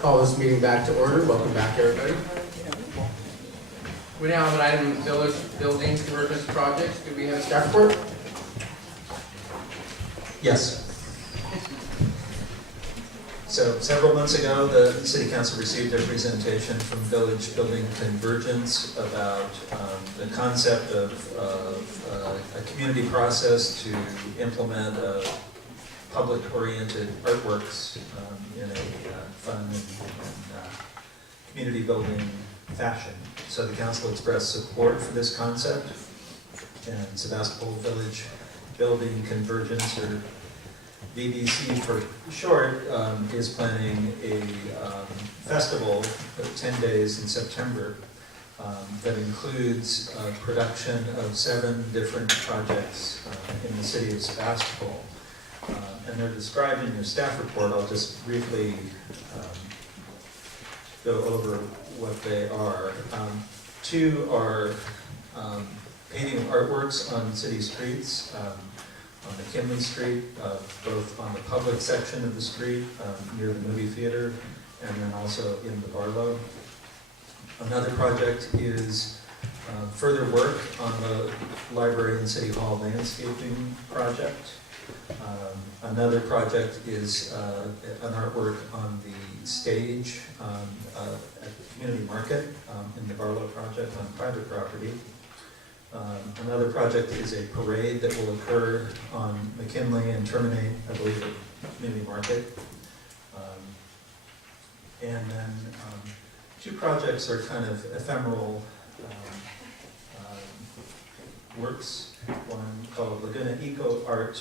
Call this meeting back to order. Welcome back, everybody. We now have an item, village buildings convergence projects. Do we have a staff report? Yes. So several months ago, the City Council received a presentation from Village Building Convergence about the concept of a community process to implement public-oriented artworks in a fun and community building fashion. So the council expressed support for this concept, and Sebastopol Village Building Convergence, or VBC for short, is planning a festival of 10 days in September that includes production of 7 different projects in the city of Sebastopol. And they're described in your staff report. I'll just briefly go over what they are. 2 are painting of artworks on city streets, on McKinley Street, both on the public section of the street near the movie theater, and then also in the Barlow. Another project is further work on the Library and City Hall landscaping project. Another project is an artwork on the stage at the community market in the Barlow project on private property. Another project is a parade that will occur on McKinley and terminate, I believe, at community market. And then 2 projects are kind of ephemeral works. One called Laguna Eco Art,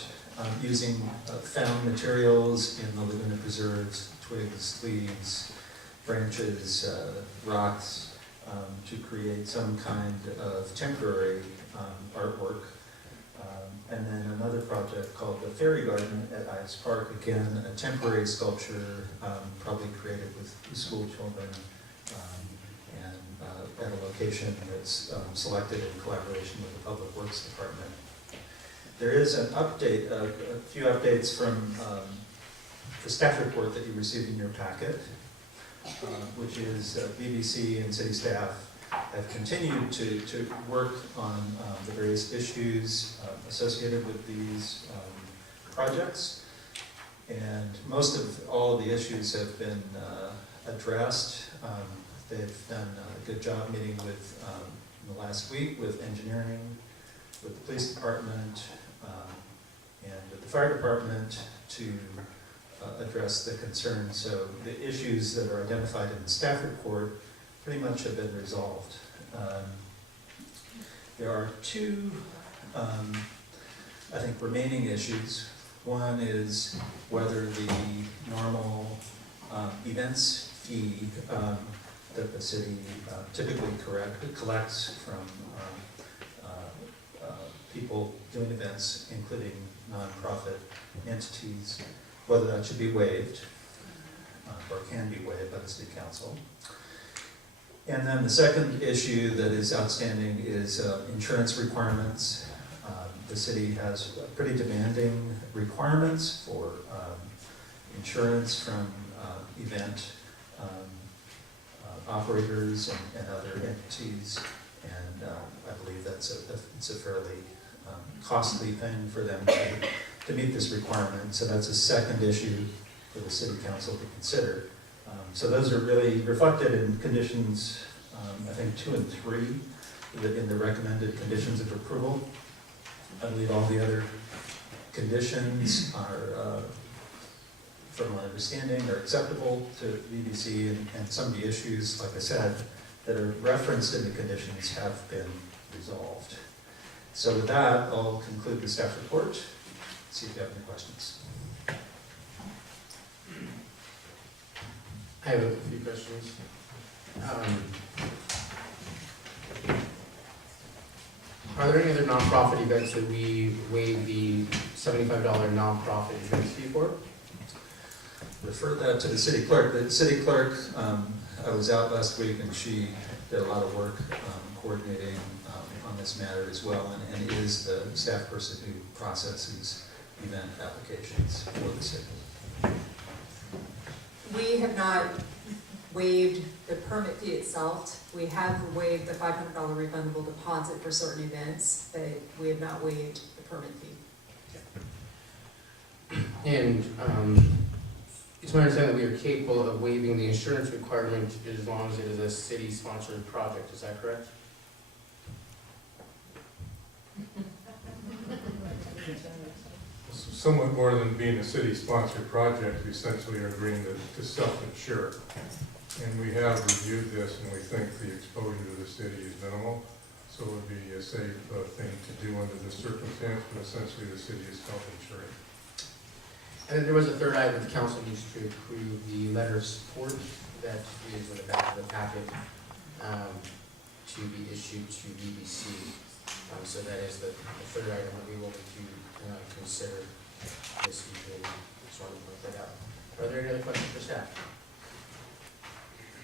using found materials in the Laguna preserves, twigs, leaves, branches, rocks, to create some kind of temporary artwork. And then another project called the Fairy Garden at Ice Park, again, a temporary sculpture, probably created with school children, and at a location that's selected in collaboration with the Public Works Department. There is an update, a few updates from the staff report that you received in your packet, which is BBC and city staff have continued to work on the various issues associated with these projects. And most of all of the issues have been addressed. They've done a good job meeting with, in the last week, with engineering, with the police department, and with the fire department to address the concerns. So the issues that are identified in the staff report pretty much have been resolved. There are 2, I think, remaining issues. One is whether the normal events fee that the city typically collects from people doing events, including nonprofit entities, whether that should be waived, or can be waived by the city council. And then the second issue that is outstanding is insurance requirements. The city has pretty demanding requirements for insurance from event operators and other entities, and I believe it's a fairly costly thing for them to meet this requirement. So that's a second issue for the city council to consider. So those are really reflected in conditions, I think 2 and 3, in the recommended conditions of approval. I believe all the other conditions are, from my understanding, are acceptable to VBC, and some of the issues, like I said, that are referenced in the conditions have been resolved. So with that, I'll conclude the staff report. See if you have any questions. I have a few questions. Are there any other nonprofit events that we waive the $75 nonprofit entrance fee for? Refer that to the city clerk. The city clerk, I was out last week, and she did a lot of work coordinating on this matter as well, and is the staff person who processes event applications for the city. We have not waived the permit fee itself. We have waived the $500 refundable deposit for certain events, but we have not waived the permit fee. And it's my understanding that we are capable of waiving the insurance requirement as long as it is a city-sponsored project, is that correct? Somewhat more than being a city-sponsored project, we essentially are agreeing to self-insure. And we have reviewed this, and we think the exposure to the city is minimal, so it would be a safe thing to do under this circumstance, but essentially the city is self-insuring. And then there was a third item, the council needs to approve the letter of support that is in the back of the packet to be issued to BBC. So that is the third item that we will need to consider this evening. Just wanted to point that out. Are there any other questions for staff?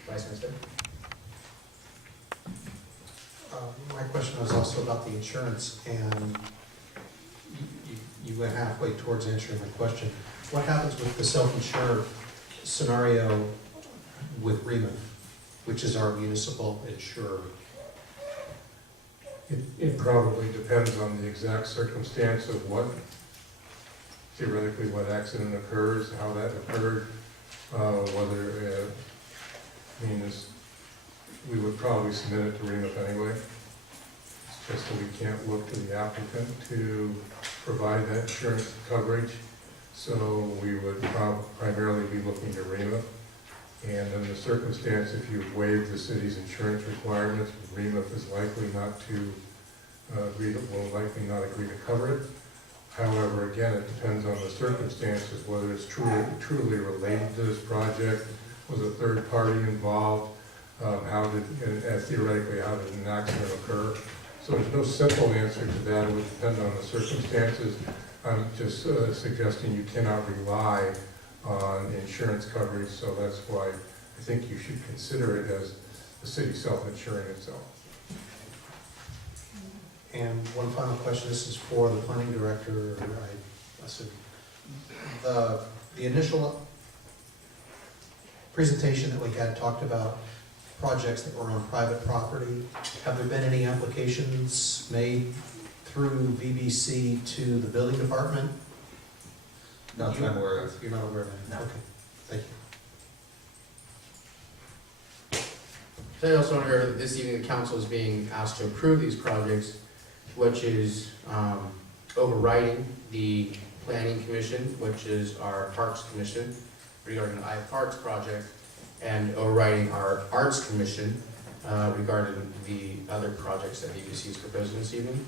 Vice Minister? My question was also about the insurance, and you went halfway towards answering my question. What happens with the self-insured scenario with REMA, which is our municipal insurer? It probably depends on the exact circumstance of theoretically what accident occurs, how that occurred, whether, we would probably submit it to REMA anyway. It's just that we can't look to the applicant to provide that insurance coverage. So we would primarily be looking to REMA. And in the circumstance, if you waive the city's insurance requirements, REMA is likely not to will likely not agree to cover it. However, again, it depends on the circumstances, whether it's truly related to this project, was a third party involved, theoretically, how did an accident occur? So there's no simple answer to that. It would depend on the circumstances. I'm just suggesting you cannot rely on insurance coverage, so that's why I think you should consider it as the city self-insuring itself. And one final question, this is for the planning director. I assume the initial presentation that we had talked about projects that were on private property. Have there been any applications made through BBC to the building department? Not that I'm aware of. You're not aware of any? No. Okay, thank you. So I also want to hear that this evening the council is being asked to approve these projects, which is overriding the planning commission, which is our parks commission regarding the I-Parks project, and overriding our arts commission regarding the other projects that BBC is proposing this evening.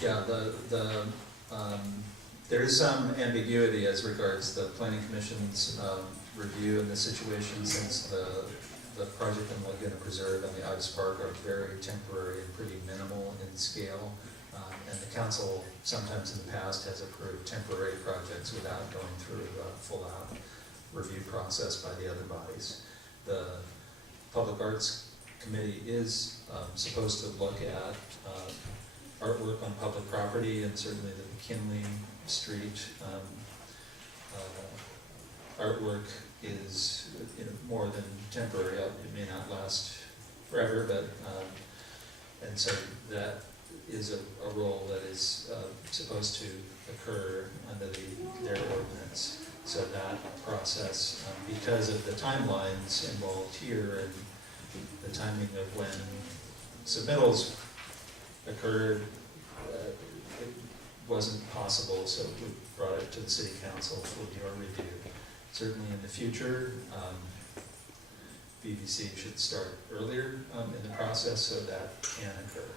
Yeah, there is some ambiguity as regards the planning commission's review in this situation, since the project in Laguna Preserve and the Ives Park are very temporary and pretty minimal in scale. And the council sometimes in the past has approved temporary projects without going through a full-out review process by the other bodies. The Public Arts Committee is supposed to look at artwork on public property, and certainly the McKinley Street artwork is more than temporary. It may not last forever, but and so that is a role that is supposed to occur under their ordinance. So that process, because of the timelines involved here and the timing of when submittals occurred, it wasn't possible, so we brought it to the city council for your review. Certainly in the future, BBC should start earlier in the process so that can occur.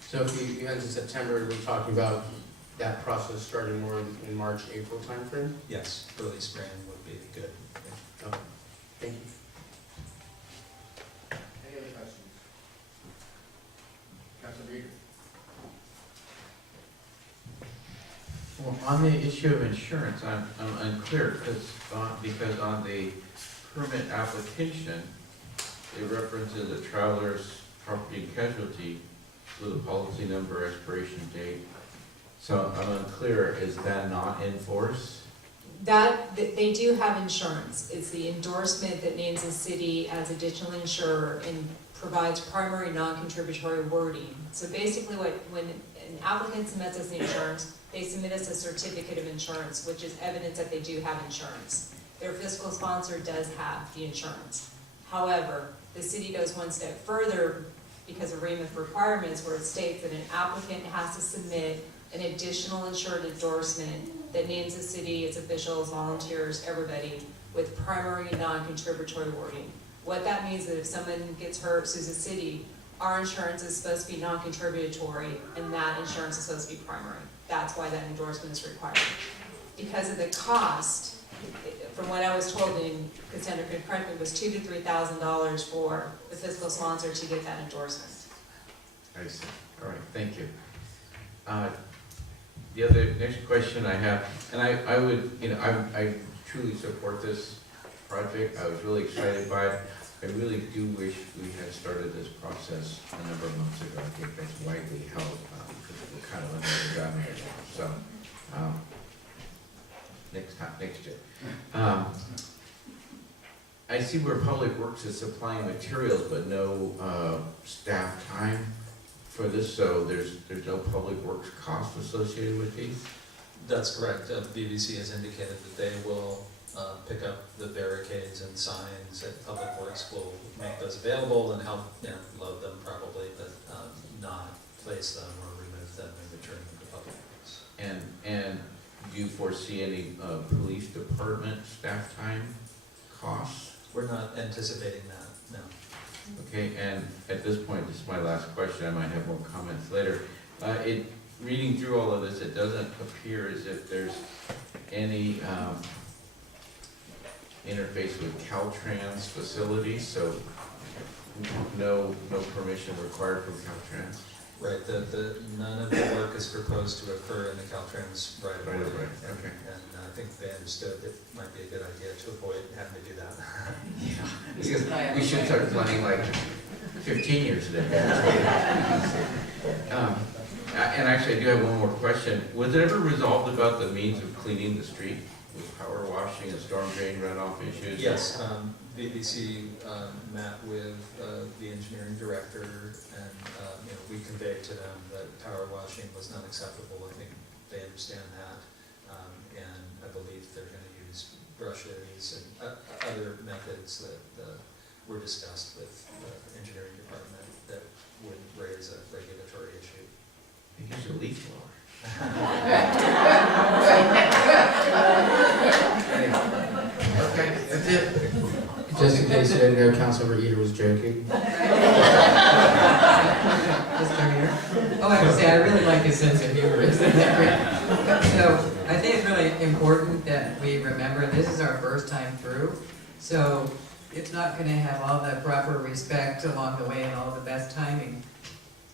So if we end in September, we're talking about that process starting more in March, April timeframe? Yes, early spring would be good. Okay, thank you. Any other questions? Councilor Reader? Well, on the issue of insurance, I'm unclear, because on the permit application, it references a traveler's property and casualty with a policy number, expiration date. So I'm unclear, is that not in force? They do have insurance. It's the endorsement that names the city as additional insurer and provides primary non-contributory wording. So basically when an applicant submits us the insurance, they submit us a certificate of insurance, which is evidence that they do have insurance. Their fiscal sponsor does have the insurance. However, the city goes one step further because of REMA requirements where it states that an applicant has to submit an additional insured endorsement that names the city, its officials, volunteers, everybody, with primary non-contributory wording. What that means is that if someone gets hurt, sues the city, our insurance is supposed to be non-contributory and that insurance is supposed to be primary. That's why that endorsement is required. Because of the cost, from what I was told, and Cassandra could correct me, was $2,000 to $3,000 for the fiscal sponsor to get that endorsement. I see. All right, thank you. Next question I have, and I would, I truly support this project. I was really excited by it. I really do wish we had started this process a number of months ago. I think that's widely held, because we're kind of under the gun right now. So, next year. I see where Public Works is supplying materials, but no staff time for this, so there's no Public Works cost associated with these? That's correct. BBC has indicated that they will pick up the barricades and signs, that Public Works will make those available and help, load them probably, but not place them or remove them and return them to Public Works. And do you foresee any police department staff time costs? We're not anticipating that, no. Okay, and at this point, this is my last question, I might have more comments later. Reading through all of this, it doesn't appear as if there's any interface with Caltrans facilities, so no permission required from Caltrans? Right, none of the work is proposed to occur in the Caltrans right of way. Right, okay. And I think they understood it might be a good idea to avoid having to do that. Yeah, because we should start planning like 15 years ahead. And actually, I do have one more question. Was it ever resolved about the means of cleaning the street with power washing and storm drain runoff issues? Yes, BBC met with the engineering director, and we conveyed to them that power washing was not acceptable. I think they understand that, and I believe they're going to use brushes and other methods that were discussed with the engineering department that would raise a regulatory issue. I use a leaf blower. Okay, that's it. Just in case you didn't know, Councilmember Eater was joking. Mr. Mayor? Oh, I have to say, I really like his sense of humor, isn't that great? So, I think it's really important that we remember this is our first time through, so it's not gonna have all the proper respect along the way and all the best timing.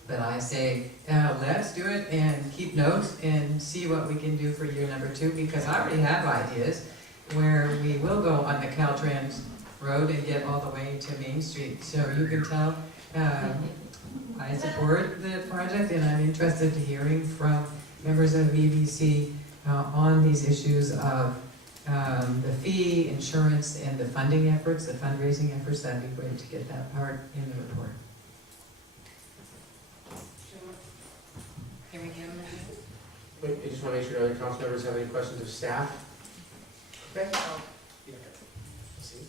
But I say, let's do it and keep notes and see what we can do for year number 2, because I already have ideas where we will go on the Caltrans road and get all the way to Main Street. So you can tell I support the project, and I'm interested in hearing from members of BBC on these issues of the fee, insurance, and the funding efforts, the fundraising efforts. That'd be great to get that part in the report. Here we go. Wait, I just want to make sure other council members have any questions of staff. Okay. See?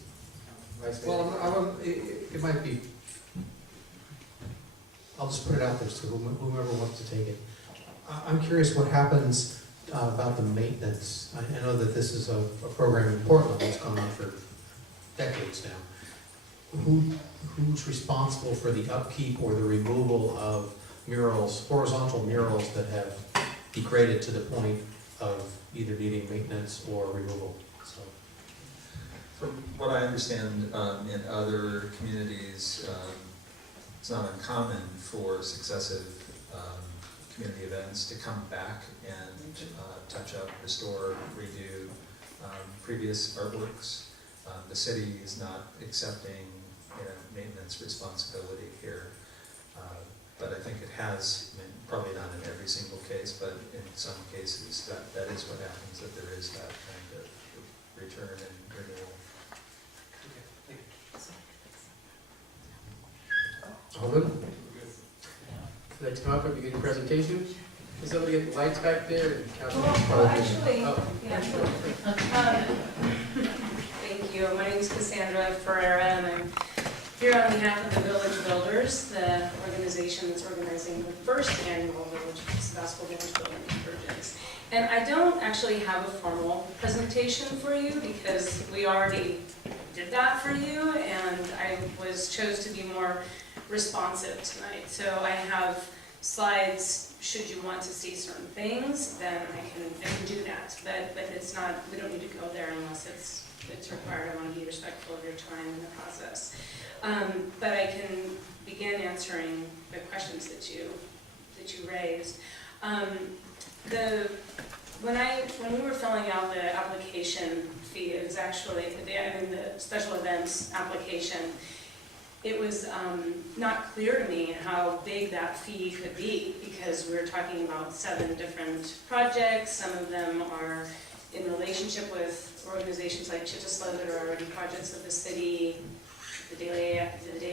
Vice Mayor? Well, it might be, I'll just put it out there to whomever wants to take it. I'm curious what happens about the maintenance. I know that this is a program in Portland that's gone on for decades now. Who's responsible for the upkeep or the removal of murals, horizontal murals that have degraded to the point of either needing maintenance or removal? So. From what I understand, in other communities, it's not uncommon for successive community events to come back and touch up, restore, redo previous artworks. The city is not accepting maintenance responsibility here, but I think it has, probably not in every single case, but in some cases that is what happens, that there is that kind of return and renewal. Alden? Would you like to come up and begin your presentation? Can somebody get the lights back there? And Well, actually, Oh. yeah, thank you. My name is Cassandra Ferreira, and I'm here on behalf of the Village Builders, the organization that's organizing the first annual Village Sebastopol Village Building Convergence. And I don't actually have a formal presentation for you because we already did that for you, and I chose to be more responsive tonight. So I have slides, should you want to see certain things, then I can do that. But it's not, we don't need to go there unless it's required. I want to be respectful of your time in the process. But I can begin answering the questions that you raised. When we were filling out the application fee, it was actually, the special events application, it was not clear to me how big that fee could be, because we were talking about 7 different projects. Some of them are in relationship with organizations like Chittislow that are already projects of the city, the Daily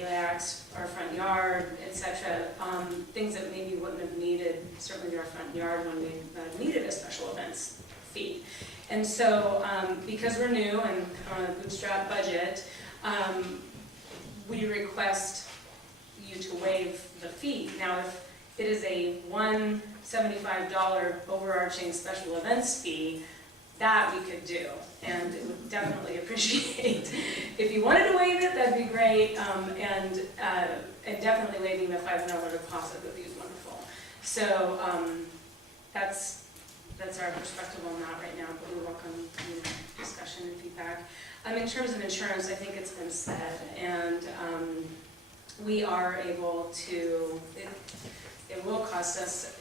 Acts, Our Front Yard, etc. Things that maybe wouldn't have needed, certainly Our Front Yard, when we needed a special events fee. And so, because we're new and on a bootstrap budget, we request you to waive the fee. Now, if it is a $175 overarching special events fee, that we could do, and it would definitely appreciate. If you wanted to waive it, that'd be great, and definitely waiving the $500 deposit would be wonderful. So that's our perspective on that right now, but we welcome discussion and feedback. In terms of insurance, I think it's been said, and we are able to, it will cost us,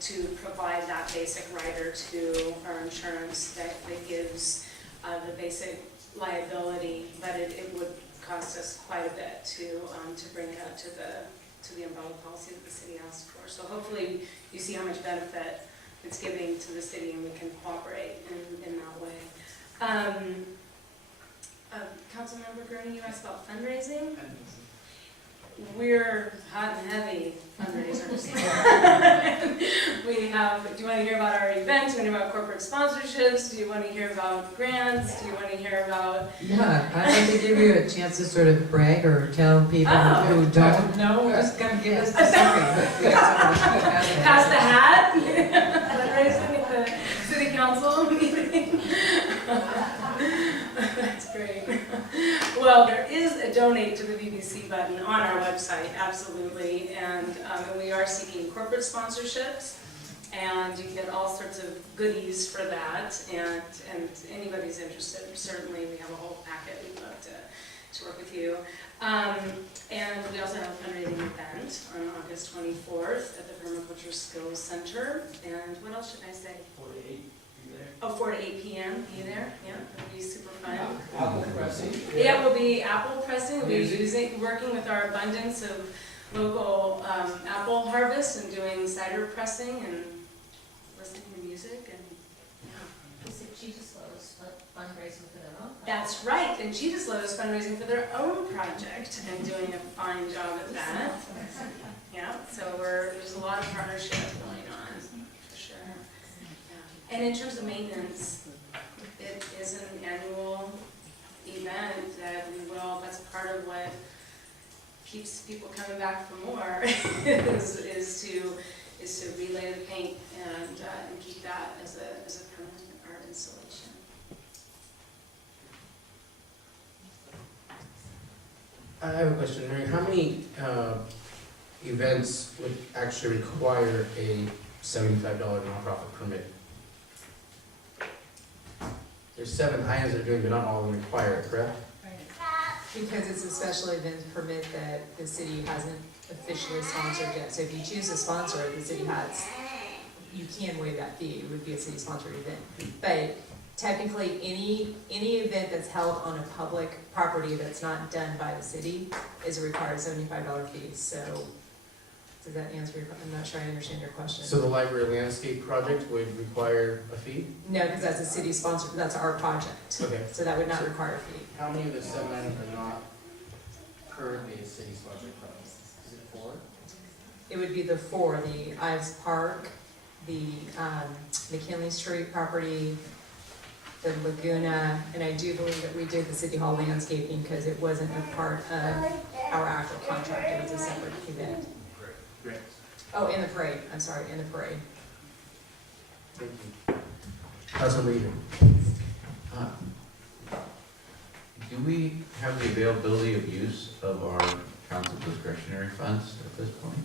to provide that basic rider to our insurance that gives the basic liability, but it would cost us quite a bit to bring it up to the umbrella policy that the city asked for. So hopefully you see how much benefit it's giving to the city, and we can cooperate in that way. Councilmember Gurney, you asked about fundraising. We're hot and heavy fundraisers. We have, do you want to hear about our events? Do you want to hear about corporate sponsorships? Do you want to hear about grants? Do you want to hear about... Yeah, I'd like to give you a chance to sort of brag or tell people who don't know, just kind of give us the story. Pass the hat? Fundraising at the city council meeting? That's great. Well, there is a donate to the BBC button on our website, absolutely, and we are seeking corporate sponsorships, and you get all sorts of goodies for that, and anybody's interested, certainly we have a whole packet. We'd love to work with you. And we also have a fundraising event on August 24th at the Permaculture Skills Center, and what else should I say? 4 to 8. Oh, 4 to 8 p.m. Be there. Yeah, it'll be super fun. Apple pressing. Yeah, we'll be apple pressing. We'll be working with our abundance of local apple harvest and doing cider pressing and listening to music. And yeah. Is it Chittislow's fundraising for their own? That's right. And Chittislow is fundraising for their own project and doing a fine job at that. Yeah. So there's a lot of partnership going on. And in terms of maintenance, it is an annual event that that's part of what keeps people coming back for more, is to relay the paint and keep that as a permanent art installation. I have a question, Mary. How many events would actually require a $75 nonprofit permit? There's 7 items that are doing, but not all of them require it, correct? Because it's a special event permit that the city hasn't officially sponsored yet. So if you choose to sponsor it, the city has, you can waive that fee. It would be a city-sponsored event. But technically, any event that's held on a public property that's not done by the city is a required $75 fee. So Does that answer your, I'm not sure I understand your question. So the library landscape project would require a fee? No, because that's a city sponsored, that's our project, Okay. so that would not require a fee. How many of the 7 items are not currently a city sponsored project? Is it 4? It would be the 4, the Ives Park, the McKinley Street property, the Laguna, and I do believe that we did the City Hall landscaping because it wasn't a part of our actual contract, it was a separate event. Great. Oh, in the parade, I'm sorry, in the parade. Thank you. How's the reading? Uh, Do we have the availability of use of our council discretionary funds at this point?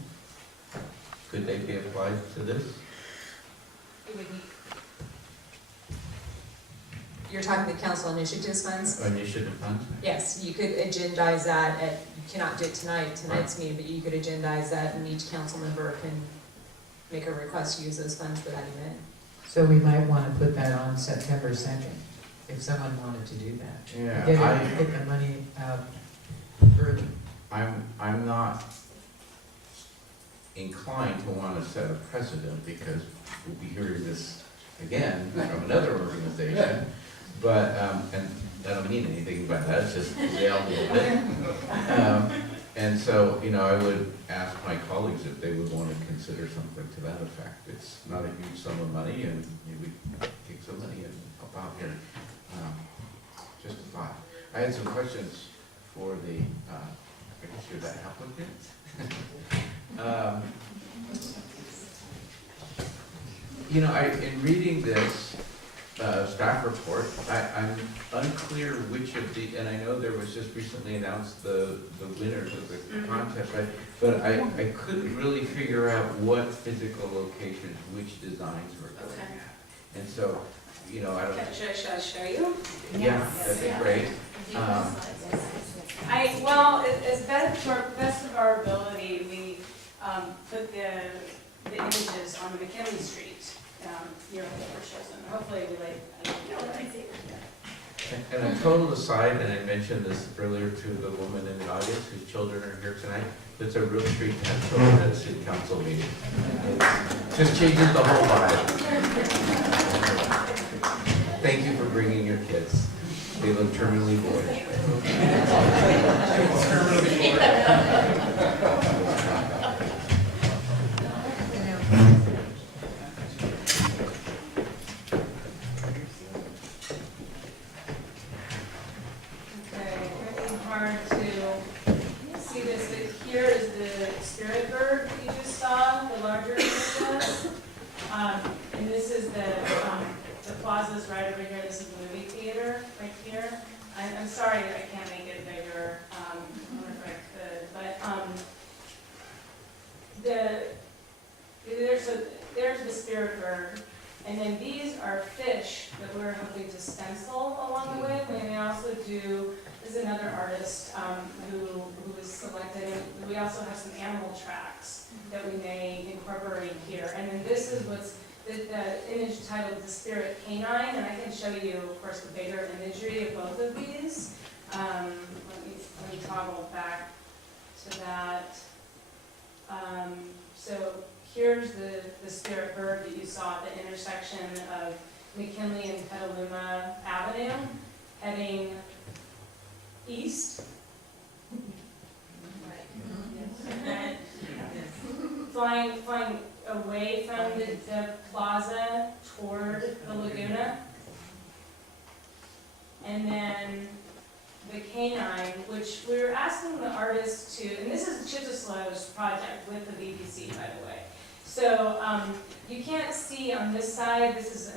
Could they be applied to this? It would be- You're talking the council initiatives funds? Initiative funds? Yes, you could agendize that at, you cannot do it tonight's meeting, but you could agendize that and each council member can make a request to use those funds for that event. So we might want to put that on September 2nd, if someone wanted to do that. Yeah, Get the money out early. I'm not inclined to want to set a precedent because we'll be hearing this again from another organization. But, and I don't mean anything by that, it's just they all do it. And so, you know, I would ask my colleagues if they would want to consider something to that effect. It's not a huge sum of money and we take some money and help out here. Just a thought. I had some questions for the, I guess you're the applicant. You know, in reading this staff report, I'm unclear which of the, and I know there was just recently announced the winners of the contest, right? But I couldn't really figure out what physical locations, which designs were going Okay. at. And so, you know, I don't, Should I show you? yeah, that'd be great. Well, as best of our ability, we put the images on the McKinley Street, your paper shows them. Hopefully we And a total aside, and I mentioned this earlier to the woman in the audience whose children are here tonight, it's a real treat to have children at a city council meeting. It just changes the whole vibe. Thank you for bringing your kids. They look terminally bored. Okay, really hard to see this, but here is the spirit bird that you just saw, the larger images. And this is the plaza's right over here, this is the movie theater right here. I'm sorry that I can't make it bigger, I wonder if I could, but there's the spirit bird. And then these are fish that we're hoping to stencil along the way. We also do, this is another artist who was selected. And we also have some animal tracks that we may incorporate here. And then this is what's the image titled The Spirit Canine. And I can show you, of course, the bigger imagery of both of these. Let me toggle back to that. So here's the spirit bird that you saw at the intersection of McKinley and Petaluma Avenue, heading east. Okay. Flying away from the plaza toward the Laguna. And then the canine, which we were asking the artists to, and this is Chittislaw's project with the BBC, by the way. So you can't see on this side, this is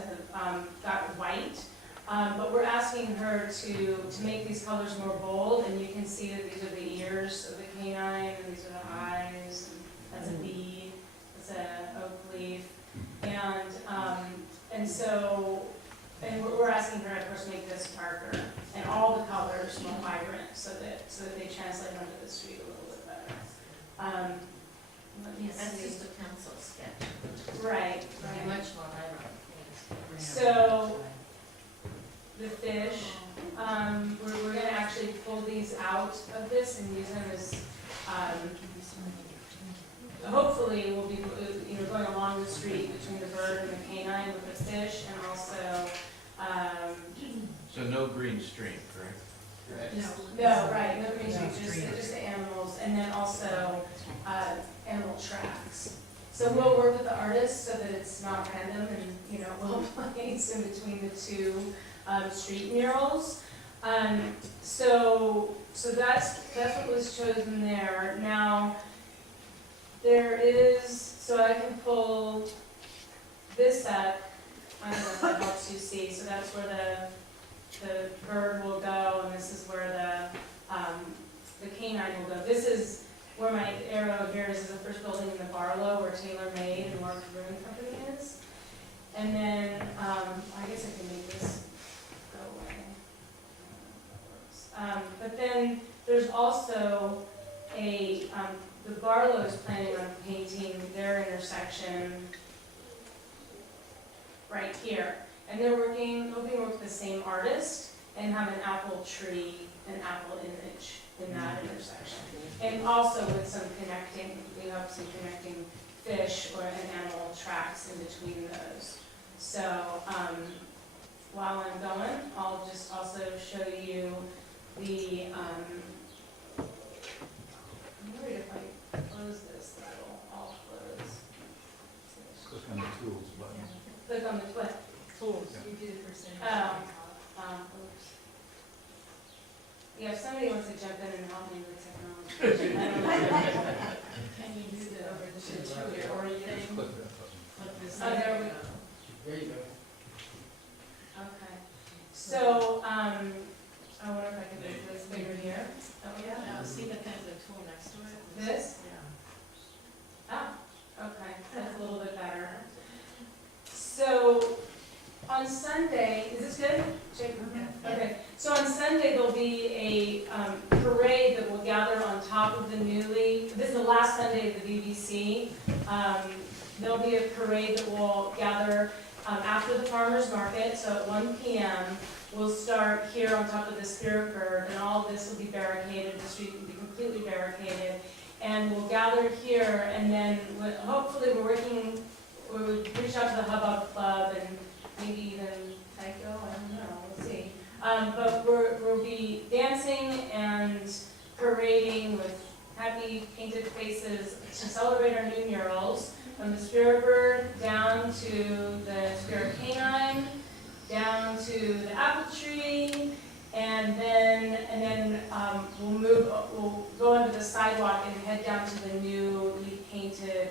got white, but we're asking her to make these colors more bold, and you can see that these are the ears of the canine, and these are the eyes, and that's a bee, that's an oak leaf, and we're asking her to, of course, make this darker, and all the colors more vibrant, so that they translate onto the street a little bit better. Let me That's see. just a pencil sketch. Right, Very right. much more vibrant. So, the fish, we're gonna actually pull these out of this and use them as, hopefully we'll be, going along the street between the bird and the canine with the fish, and also, So no green stream, correct? no, right, no green street, just the animals, and then also, animal tracks. So we'll work with the artists so that it's not random and, well placed in between the two, street murals. So that's what was chosen there. Now, there is, so I can pull this up, I don't know if that helps you see, so that's where the bird will go, and this is where the canine will go. This is where my arrow here is the first building in the Barlow, where Taylor Made and Mark Brewing Company is. And then, I guess I can make this go away. But then there's also the Barlow is planning on painting their intersection right here. And they're hoping to work with the same artist and have an apple tree, an apple image in that intersection. And also with some connecting, we have some connecting fish or an animal tracks in between those. So, while I'm going, I'll just also show you the, I'm worried if I close this, that'll all close. Click on the tools button. Click on the what? Tools, you did it for Cindy. Oops. Yeah, if somebody wants to jump in and help me with technology. I don't know. Can you do the over the two or anything? Click that button. Oh, there we go. There you go. Okay. So, I wonder if I can make this bigger here. Oh, yeah. Now, see the thing, the tool next to it? This? Yeah. Ah, okay, that's a little bit better. So, on Sunday, is this good? Jake? Okay, so on Sunday, there'll be a parade that will gather on top of the this is the last Sunday of the BBC. There'll be a parade that will gather after the farmer's market, so at 1 p.m. We'll start here on top of the Spirit Bird, and all this will be barricaded, the street will be completely barricaded. And we'll gather here, and then hopefully we'll reach out to the Hubbub Club and maybe even Tycho, I don't know, we'll see. But we'll be dancing and parading with happy painted faces to celebrate our new murals, from the Spirit Bird down to the Spirit Canine, down to the apple tree, and then we'll go under the sidewalk and head down to the newly painted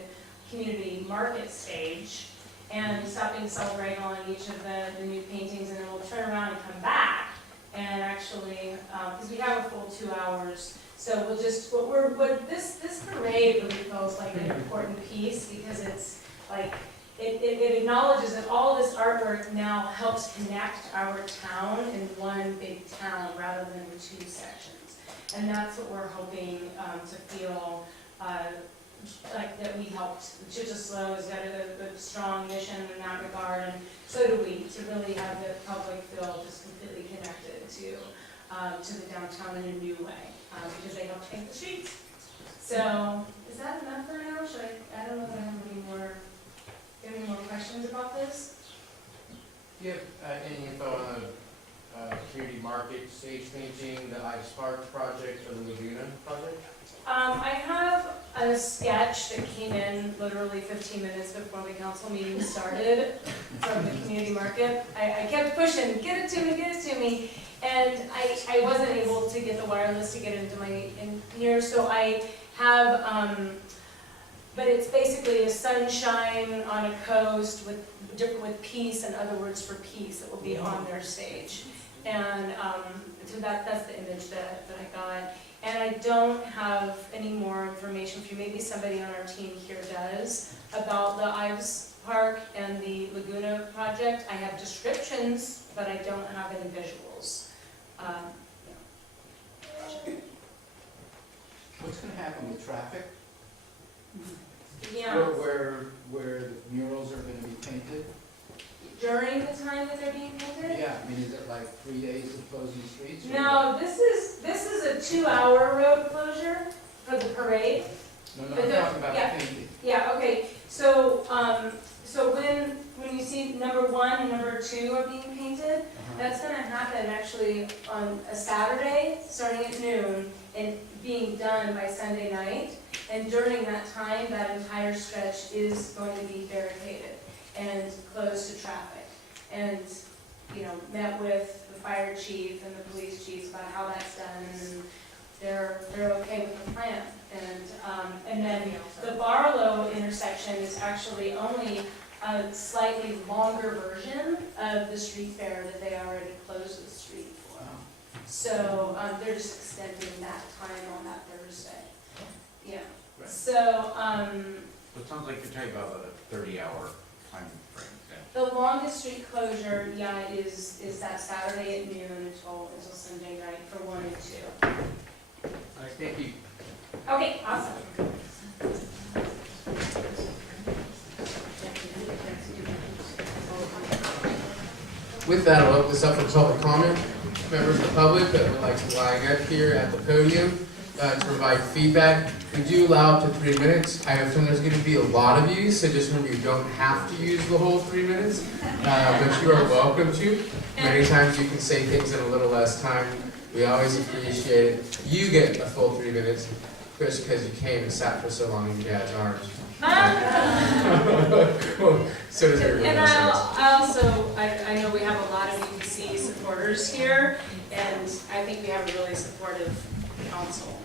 community market stage, and stop and celebrate on each of the new paintings, and then we'll turn around and come back and actually, because we have a full 2 hours, so we'll just, this parade really feels like an important piece, because it's like, it acknowledges that all this artwork now helps connect our town in one big town rather than in two sections. And that's what we're hoping to feel like that we helped. Chickasaw has got a strong mission in that regard, and so do we, to really have the public feel just completely connected to the downtown in a new way, because they help paint the streets. So, is that enough for now? I don't know if I have any more questions about this? Do you have any info on the community market stage painting, the Ice Park project, or the Laguna project? I have a sketch that came in literally 15 minutes before the council meeting started from the community market. I kept pushing, get it to me, and I wasn't able to get the wireless to get in here, so I have, but it's basically a sunshine on a coast with peace and other words for peace that will be on their stage. And so that's the image that I got. And I don't have any more information for you. Maybe somebody on our team here does about the Ives Park and the Laguna project. I have descriptions, but I don't have any visuals. What's going to happen with traffic? Yeah. Where the murals are going to be painted? During the time that they're being painted? Yeah, I mean, is it like 3 days of closing streets? or No, this is a 2-hour road closure for the parade. No, no, But I'm the- talking about yeah. painting. Yeah, okay, so, so when you see number 1 and number 2 are being painted, that's gonna happen actually on a Saturday, starting at noon, and being done by Sunday night. And during that time, that entire stretch is going to be barricaded and closed to traffic. And, you know, met with the fire chief and the police chiefs about how that's done, and they're okay with the plan. And then the Barlow intersection is actually only a slightly longer version of the street fair that they already closed the street for. Wow. So, they're just extending that time on that Thursday. Yeah. Right. So, So it sounds like you're talking about a 30-hour time frame then. the longest street closure, yeah, is that Saturday at noon until Sunday night for 1 and 2. All right, thank you. Okay, awesome. With that, I'll open this up for public comment. Members of the public that would like to line up here at the podium to provide feedback. We do allow up to 3 minutes. I have there's going to be a lot of you, so just remember you don't have to use the whole 3 minutes, but you are welcome to. Many times you can say things in a little less time. We always appreciate it. You get a full 3 minutes, just because you came and sat for so long in your dad's arms. So does everyone And else. I know we have a lot of UBC supporters here, and I think we have a really supportive council.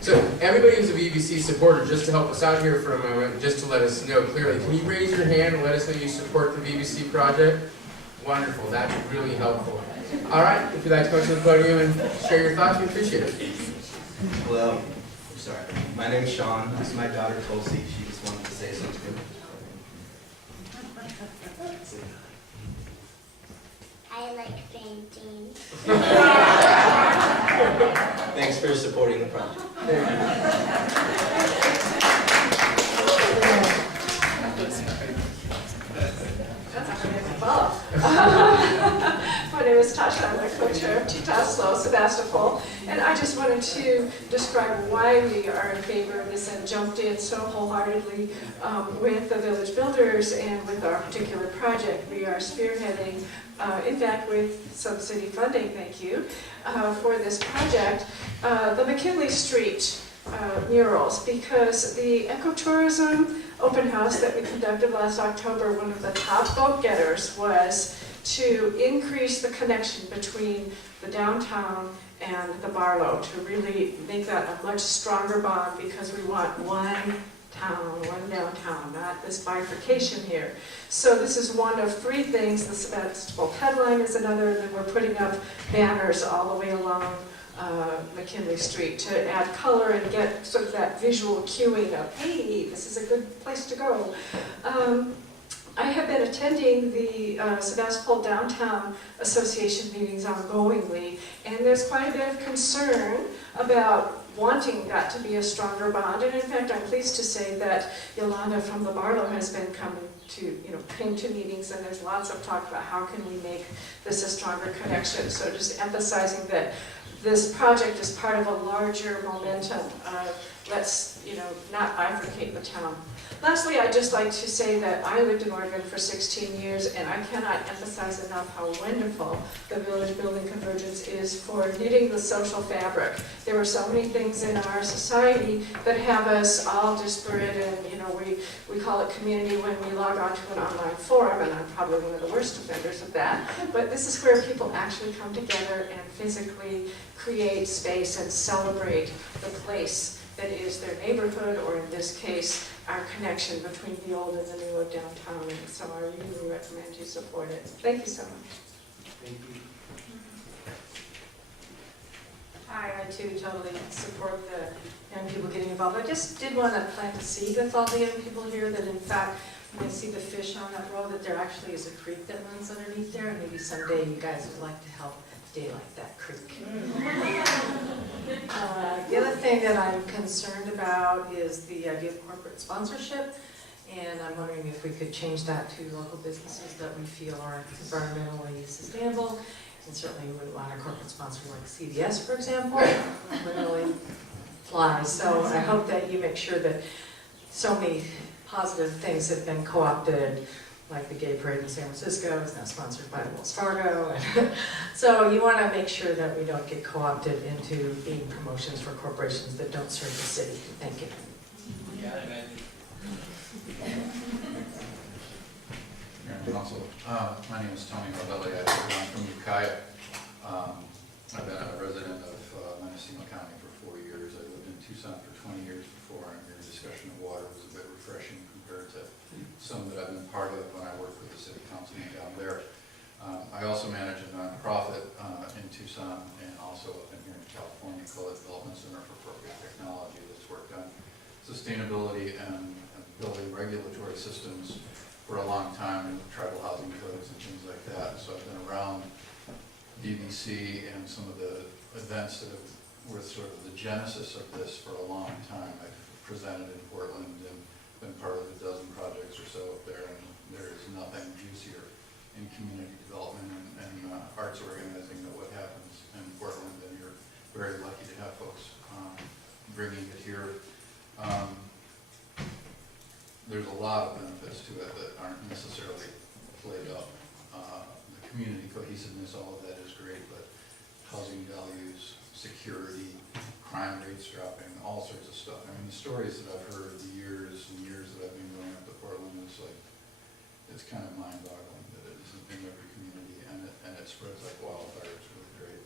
So everybody who's a VBC supporter, just to help us out here for a moment, just to let us know clearly, can you raise your hand and let us know you support the VBC project? Wonderful, that's really helpful. All right, if you'd like to come to the podium and share your thoughts, we appreciate it. Hello, I'm sorry. My name's Sean. This is my daughter Tulsi. She just wanted to say something. I like painting. Thanks for supporting the project. My name is Tasha, I'm the co-chair of Titaslo, Sebastopol, and I just wanted to describe why we are in favor of this and jumped in so wholeheartedly with the village builders and with our particular project. We are spearheading, in fact, with some city funding, thank you, for this project, the McKinley Street murals, because the ecotourism open house that we conducted last October, one of the top vote getters was to increase the connection between the downtown and the Barlow, to really make that a much stronger bond, because we want one town, one downtown, not this bifurcation here. So this is one of 3 things. The Sebastopol headline is another, and then we're putting up banners all the way along McKinley Street to add color and get sort of that visual cueing of, hey, this is a good place to go. I have been attending the Sebastopol Downtown Association meetings ongoingly, and there's quite a bit of concern about wanting that to be a stronger bond. And in fact, I'm pleased to say that Yolanda from the Barlow has been coming to meetings, and there's lots of talk about how can we make this a stronger connection. So just emphasizing that this project is part of a larger momentum of let's, not bifurcate the town. Lastly, I'd just like to say that I lived in Oregon for 16 years, and I cannot emphasize enough how wonderful the village building convergence is for knitting the social fabric. There are so many things in our society that have us all disparate, and we call it community when we log on to an online forum, and I'm probably one of the worst offenders of that. But this is where people actually come together and physically create space and celebrate the place that is their neighborhood, or in this case, our connection between the old and the new of downtown. And so I really recommend you support it. Thank you so much. Thank you. I too totally support the young people getting involved. I just did want to plant a seed with all the young people here that in fact, when I see the fish on that road, that there actually is a creek that runs underneath there, and maybe someday you guys would like to help daylight that creek. The other thing that I'm concerned about is the idea of corporate sponsorship, and I'm wondering if we could change that to local businesses that we feel are environmentally sustainable. And certainly we wouldn't want a corporate sponsor like CVS, for example. Literally fly. So I hope that you make sure that so many positive things have been co-opted, like the gay parade in San Francisco is now sponsored by Wells Fargo. So you want to make sure that we don't get co-opted into being promotions for corporations that don't serve the city. Thank you. And also, my name is Tony Novelli. I'm from Ukiah. I've been a resident of Mendocino County for 4 years. I lived in Tucson for 20 years before, and your discussion of water was a bit refreshing compared to some that I've been part of when I worked with the city councilman down there. I also manage a nonprofit in Tucson and also up in here in California called the Development Center for Appropriate Technology that's worked on sustainability and building regulatory systems for a long time in tribal housing codes and things like that. So I've been around DVC and some of the events that were sort of the genesis of this for a long time. I've presented in Portland and been part of a dozen projects or so up there, and there is nothing juicier in community development and arts organizing than what happens in Portland, and you're very lucky to have folks bringing it here. There's a lot of benefits to it that aren't necessarily played up. The community cohesiveness, all of that is great, but housing values, security, crime rates dropping, all sorts of stuff. I mean, the stories that I've heard the years and years that I've been going up to Portland is like, it's kind of mind-boggling that it isn't in every community, and it spreads like wildfire. It's really great.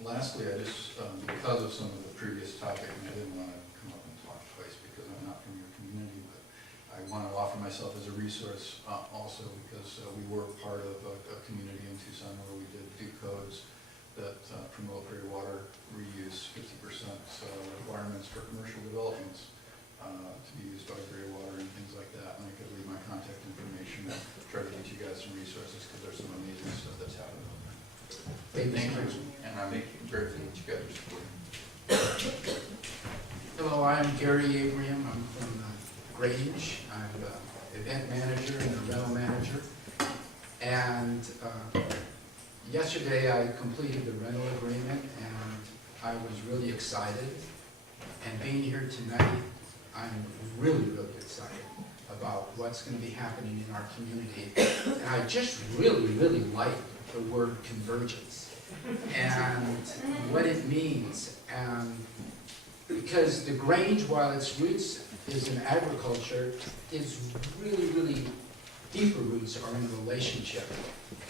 Lastly, I just, because of some of the previous topic, and I didn't want to come up and talk twice because I'm not from your community, but I want to offer myself as a resource also because we were part of a community in Tucson where we did do codes that promote gray water reuse, 50% requirements for commercial developments to be used by gray water and things like that. And I could leave my contact information and try to get you guys some resources because there's some amazing stuff that's happening. Thank you. And I'm grateful that you guys are supporting. Hello, I'm Gary Abraham. I'm from Grange. I'm the event manager and the rental manager. And yesterday I completed the rental agreement and I was really excited. And being here tonight, I'm really, really excited about what's going to be happening in our community. And I just really, really like the word convergence and what it means. And because the Grange, while its roots is in agriculture, its really, really deeper roots are in relationship.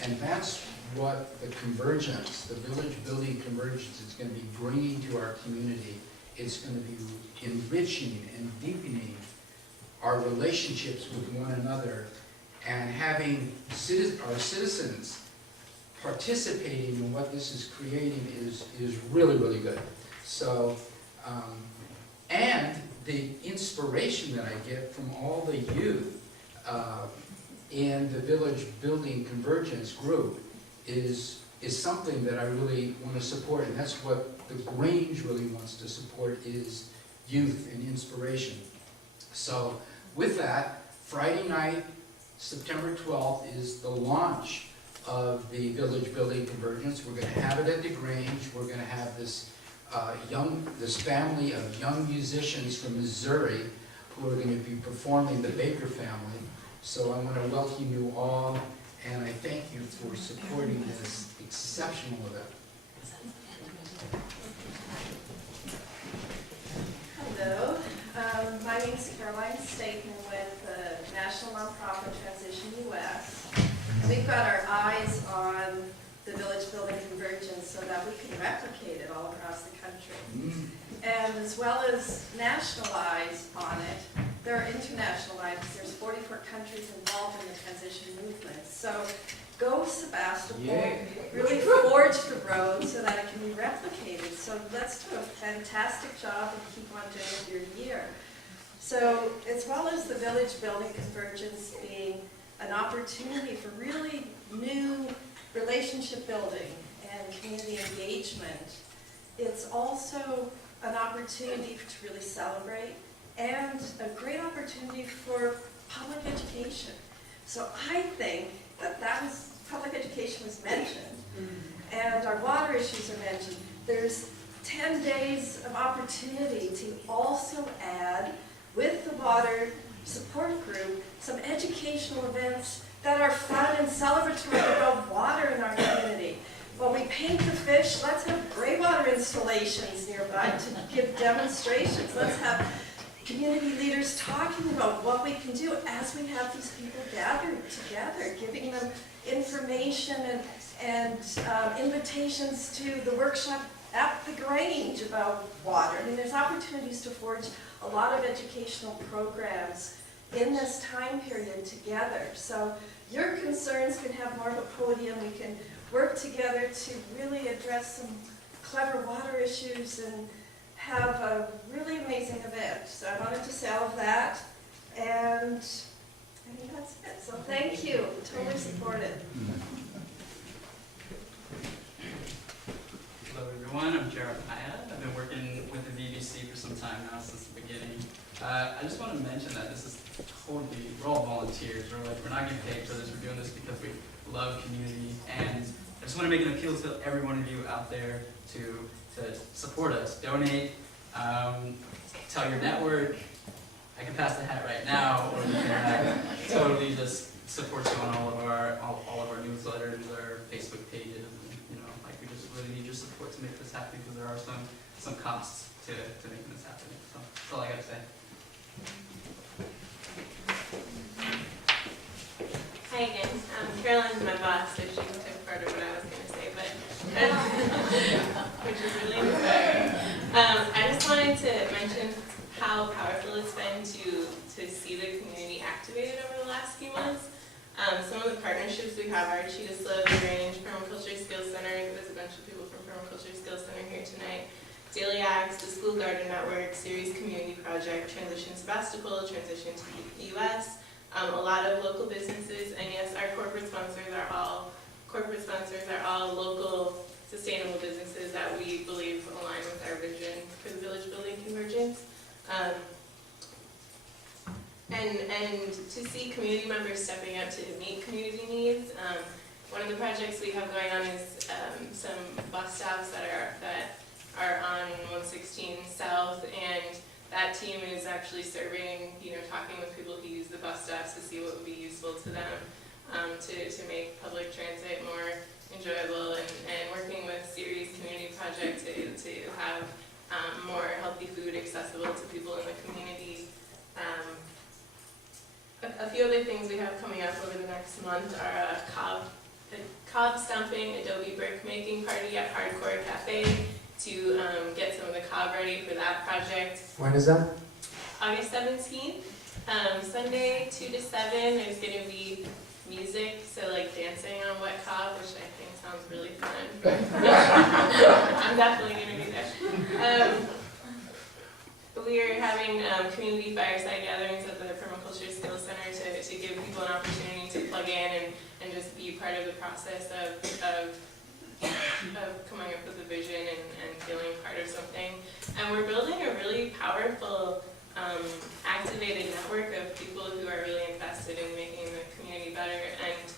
And that's what the convergence, the village building convergence is going to be bringing to our community. It's going to be enriching and deepening our relationships with one another and having our citizens participating in what this is creating is really, really good. So, and the inspiration that I get from all the youth in the Village Building Convergence group is something that I really want to support, and that's what the Grange really wants to support is youth and inspiration. So with that, Friday night, September 12th, is the launch of the Village Building Convergence. We're going to have it at the Grange. We're going to have this this family of young musicians from Missouri who are going to be performing, the Baker family. So I want to welcome you all, and I thank you for supporting this exceptional event. Hello, my name is Caroline Staten with the National Nonprofit Transition US. We've got our eyes on the Village Building Convergence so that we can replicate it all across the country. And as well as national eyes on it, there are international eyes. There's 44 countries involved in the transition movement. So go Sebastopol, really forge the road so that it can be replicated. So let's do a fantastic job and keep on doing it year. So as well as the Village Building Convergence being an opportunity for really new relationship building and community engagement, it's also an opportunity to really celebrate and a great opportunity for public education. So I think that public education was mentioned, and our water issues are mentioned. There's 10 days of opportunity to also add, with the water support group, some educational events that are fun and celebratory about water in our community. When we paint the fish, let's have gray water installations nearby to give demonstrations. Let's have community leaders talking about what we can do as we have these people gathered together, giving them information and invitations to the workshop at the Grange about water. I mean, there's opportunities to forge a lot of educational programs in this time period together. So your concerns can have more of a podium. We can work together to really address some clever water issues and have a really amazing event. So I wanted to say all of that, and I think that's it. So thank you. Totally support it. Hello everyone, I'm Jeremiah. I've been working with the VBC for some time now, since the beginning. I just want to mention that this is totally, we're all volunteers. We're not getting paid for this. We're doing this because we love community, and I just want to make an appeal to every one of you out there to support us, donate, tell your network. I can pass the hat right now, or we can totally just support you on all of our newsletters, our Facebook pages. We just really need your support to make this happen, because there are some costs to making this happen. So that's all I gotta say. Hi again. Caroline's my boss, so she took part of what I was going to say, but which is really inspiring. I just wanted to mention how powerful it's been to see the community activated over the last few months. Some of the partnerships we have are Cheetah Slow, The Grange, Permaculture Skills Center. There's a bunch of people from Permaculture Skills Center here tonight. Daily Acts, the School Garden Network, Series Community Project, Transition Sebastopol, Transition to the US. A lot of local businesses, and yes, our corporate sponsors are all local, sustainable businesses that we believe align with our vision for the village building convergence. And to see community members stepping up to meet community needs. One of the projects we have going on is some bus stops that are on 116 South, and that team is actually serving, talking with people who use the bus stops to see what would be useful to them, to make public transit more enjoyable, and working with Series Community Project to have more healthy food accessible to people in the community. A few other things we have coming up over the next month are a cob stumping, Adobe brick making party at Hardcore Cafe to get some of the cob ready for that project. When is that? August 17th, Sunday 2 to 7. There's going to be music, so like dancing on wet cob, which I think sounds really fun. I'm definitely going to be there. We are having community fireside gatherings at the Permaculture Skills Center to give people an opportunity to plug in and just be part of the process of coming up with a vision and feeling part of something. And we're building a really powerful, activated network of people who are really invested in making the community better, and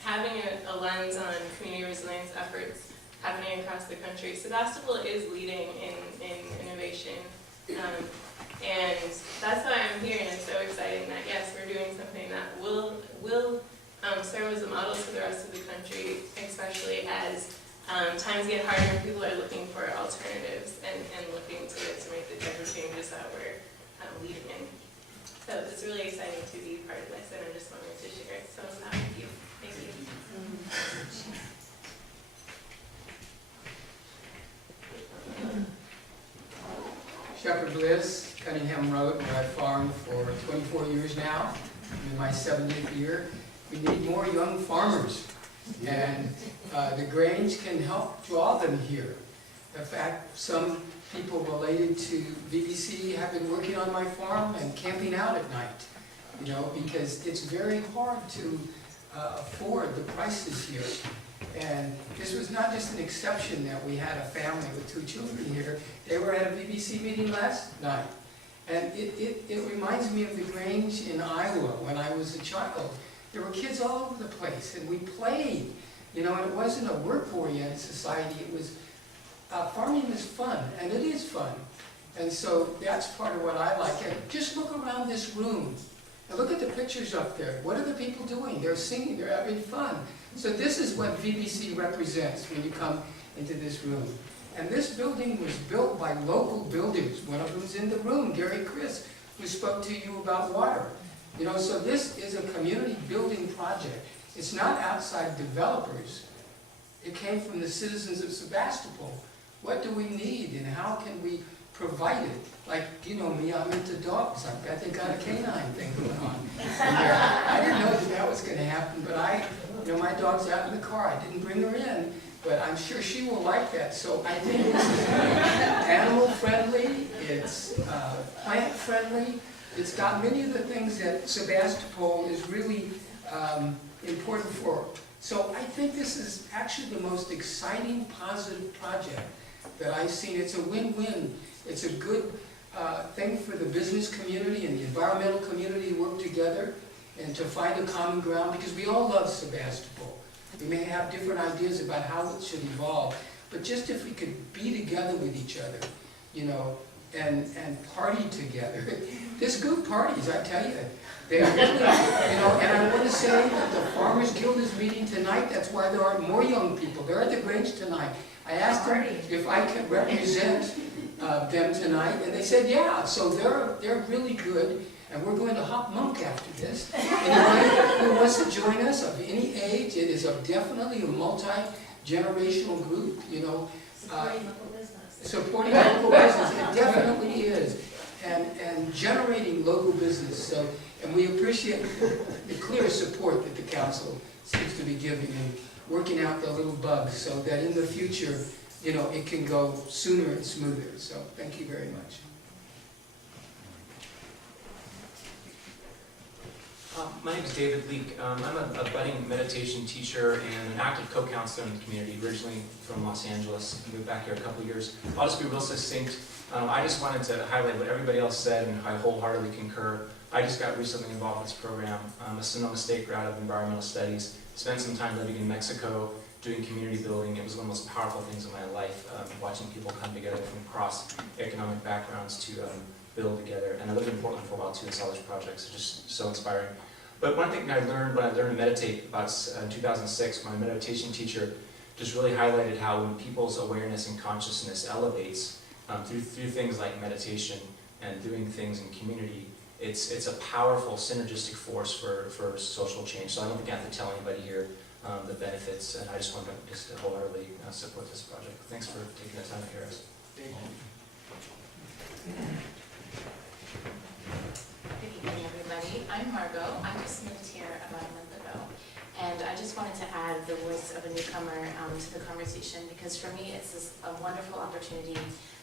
having a lens on community resilience efforts happening across the country. Sebastopol is leading in innovation. And that's why I'm here, and it's so exciting that, yes, we're doing something that will serve as a model for the rest of the country, especially as times get harder and people are looking for alternatives and looking to make the type of changes that we're leading in. So it's really exciting to be part of this, and I just wanted to share some of that with you. Thank you. Shepherd Bliss, Cunningham Road, where I've farmed for 24 years now. I'm in my 70th year. We need more young farmers, and the Grange can help draw them here. In fact, some people related to VBC have been working on my farm and camping out at night, because it's very hard to afford the prices here. And this was not just an exception that we had a family with 2 children here. They were at a BBC meeting last night. And it reminds me of the Grange in Iowa when I was a child. There were kids all over the place, and we played. And it wasn't a work-oriented society. It was farming is fun, and it is fun. And so that's part of what I like. And just look around this room and look at the pictures up there. What are the people doing? They're singing, they're having fun. So this is what VBC represents when you come into this room. And this building was built by local builders. One of them's in the room, Gary Chris, who spoke to you about water. You know, so this is a community building project. It's not outside developers. It came from the citizens of Sebastopol. What do we need and how can we provide it? Like, you know me, I'm into dogs. I've got, they got a canine thing going on here. I didn't know that was going to happen, but you know, my dog's out in the car. I didn't bring her in, but I'm sure she will like that. So I think this is animal friendly, it's plant friendly. It's got many of the things that Sebastopol is really important for. So I think this is actually the most exciting, positive project that I've seen. It's a win-win. It's a good thing for the business community and the environmental community to work together and to find a common ground, because we all love Sebastopol. We may have different ideas about how it should evolve, but just if we could be together with each other, you know, and party together. There's good parties, I tell you. They really, you know, and I want to say that the Farmers Guild is meeting tonight. That's why there aren't more young people. They're at the Grange tonight. I asked them if I could represent them tonight, and they said, yeah. So they're really good, and we're going to Hop Monk after this. Anybody who wants to join us of any age, it is definitely a multi-generational group, you know. Supporting local business, it definitely is, and generating local business. So, and we appreciate the clear support that the council seems to be giving and working out the little bugs so that in the future, you know, it can go sooner and smoother. So, thank you very much. My name is David Leek. I'm a budding meditation teacher and an active co-counselor in the community, originally from Los Angeles. Moved back here a couple years. I'll just be real succinct. I just wanted to highlight what everybody else said, and I wholeheartedly concur. I just got recently involved in this program. I'm a Sonoma State grad of environmental studies. Spent some time living in Mexico, doing community building. It was one of the most powerful things in my life, watching people come together from across economic backgrounds to build together. And I lived in Portland for a while too and saw those projects. It's just so inspiring. But one thing I learned when I learned to meditate about in 2006, my meditation teacher just really highlighted how when people's awareness and consciousness elevates through things like meditation and doing things in community, it's a powerful synergistic force for social change. So I don't think I have to tell anybody here the benefits, and I just want to just wholeheartedly support this project. Thanks for taking the time to hear us. Good evening, everybody. I'm Margot. I just moved here about a month ago, and I just wanted to add the voice of a newcomer to the conversation, because for me it's a wonderful opportunity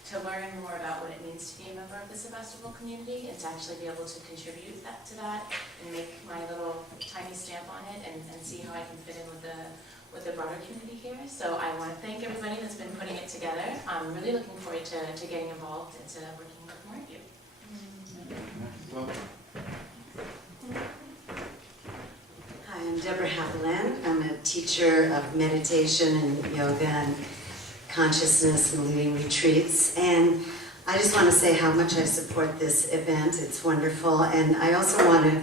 to learn more about what it means to be a member of the Sebastopol community and to actually be able to contribute to that and make my little tiny stamp on it and see how I can fit in with the broader community here. So I want to thank everybody that's been putting it together. I'm really looking forward to getting involved and to working with more of you. Hi, I'm Deborah Haviland. I'm a teacher of meditation and yoga and consciousness and leading retreats. And I just want to say how much I support this event. It's wonderful. And I also want to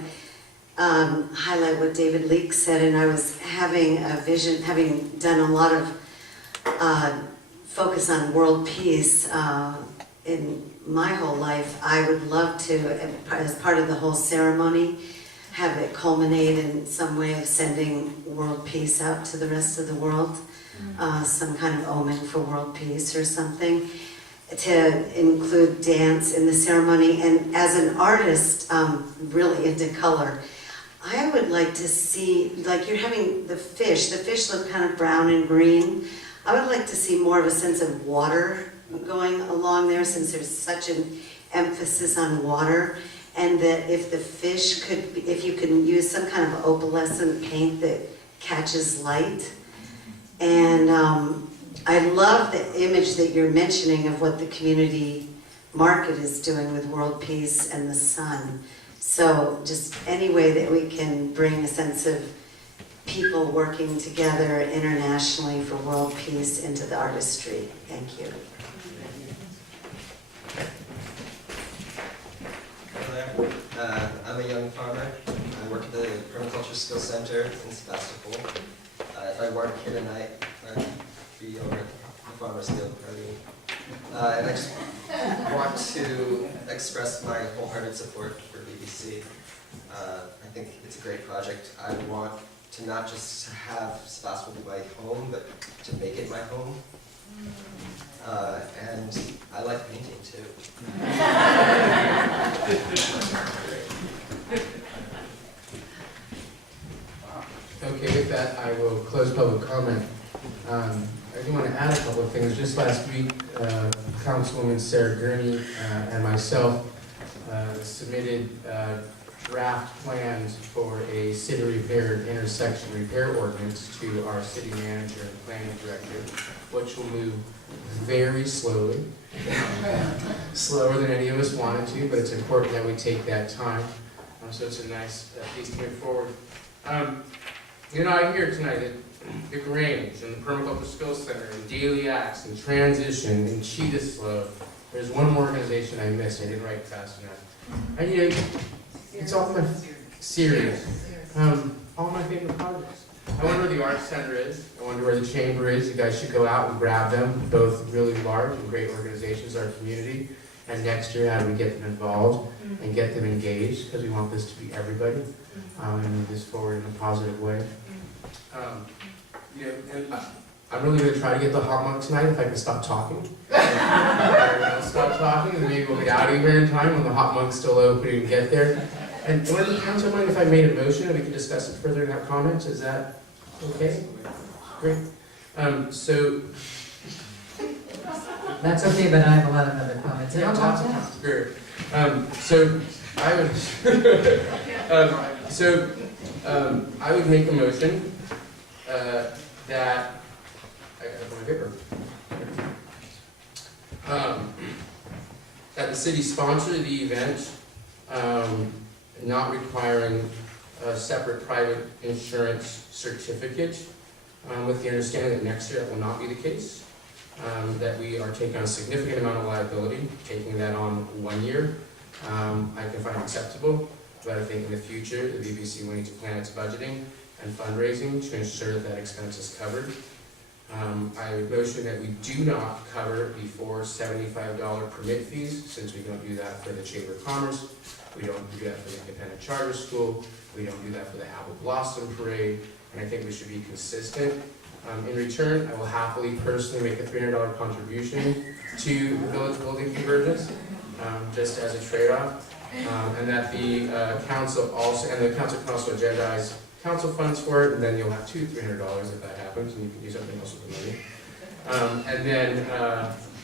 highlight what David Leek said. And I was having a vision, having done a lot of focus on world peace in my whole life. I would love to, as part of the whole ceremony, have it culminate in some way of sending world peace out to the rest of the world. Some kind of omen for world peace or something, to include dance in the ceremony. And as an artist, really into color, I would like to see, like you're having the fish look kind of brown and green. I would like to see more of a sense of water going along there, since there's such an emphasis on water. And that if the fish could, if you can use some kind of opalescent paint that catches light. And I love the image that you're mentioning of what the community market is doing with world peace and the sun. So just any way that we can bring a sense of people working together internationally for world peace into the artistry. Thank you. Hello there. I'm a young farmer. I work at the Permaculture Skills Center in Sebastopol. If I weren't here tonight, I'd be over at the Farmers Field Party. And I just want to express my wholehearted support for BBC. I think it's a great project. I want to not just have Sebastopol be my home, but to make it my home. And I like painting too. Okay, with that, I will close public comment. I do want to add a couple of things. Just last week, Councilwoman Sarah Gurney and myself submitted draft plans for a city repair intersection repair ordinance to our city manager and planning director, which will move very slowly, slower than any of us wanted to, but it's important that we take that time. So it's a nice piece to move forward. I hear tonight that the Grange and the Permaculture Skills Center and Daily Acts and Transition and Cheetah Slow. There's one more organization I missed. I didn't write fast enough. And it's all my series. All my favorite projects. I wonder where the Arts Center is. I wonder where the Chamber is. You guys should go out and grab them. Both really large and great organizations in our community. And next year, how do we get them involved and get them engaged? Because we want this to be everybody. And move this forward in a positive way. And I'm really going to try to get the hot mug tonight if I can stop talking. I'll stop talking, and maybe we'll get out of here in time when the hot mug's still open and get there. And would the council mind if I made a motion and we can discuss it further in our comments? Is that okay? Great. So. That's okay, but I have a lot of other comments. Yeah, I'll talk now. Great. So I would. I would make a motion that I got my paper. That the city sponsor the event, not requiring a separate private insurance certificate, with the understanding that next year that will not be the case. That we are taking on a significant amount of liability, taking that on 1 year. I can find acceptable, but I think in the future, the BBC will need to plan its budgeting and fundraising to ensure that that expense is covered. I would motion that we do not cover before $75 permit fees, since we don't do that for the Chamber of Commerce, we don't do that for the Independent Charter School, we don't do that for the Apple Blossom Parade, and I think we should be consistent. In return, I will happily personally make a $300 contribution to the village building convergence, just as a trade-off, and that the council can also agendize council funds for it, and then you'll have $300 if that happens, and you can do something else with the money. And then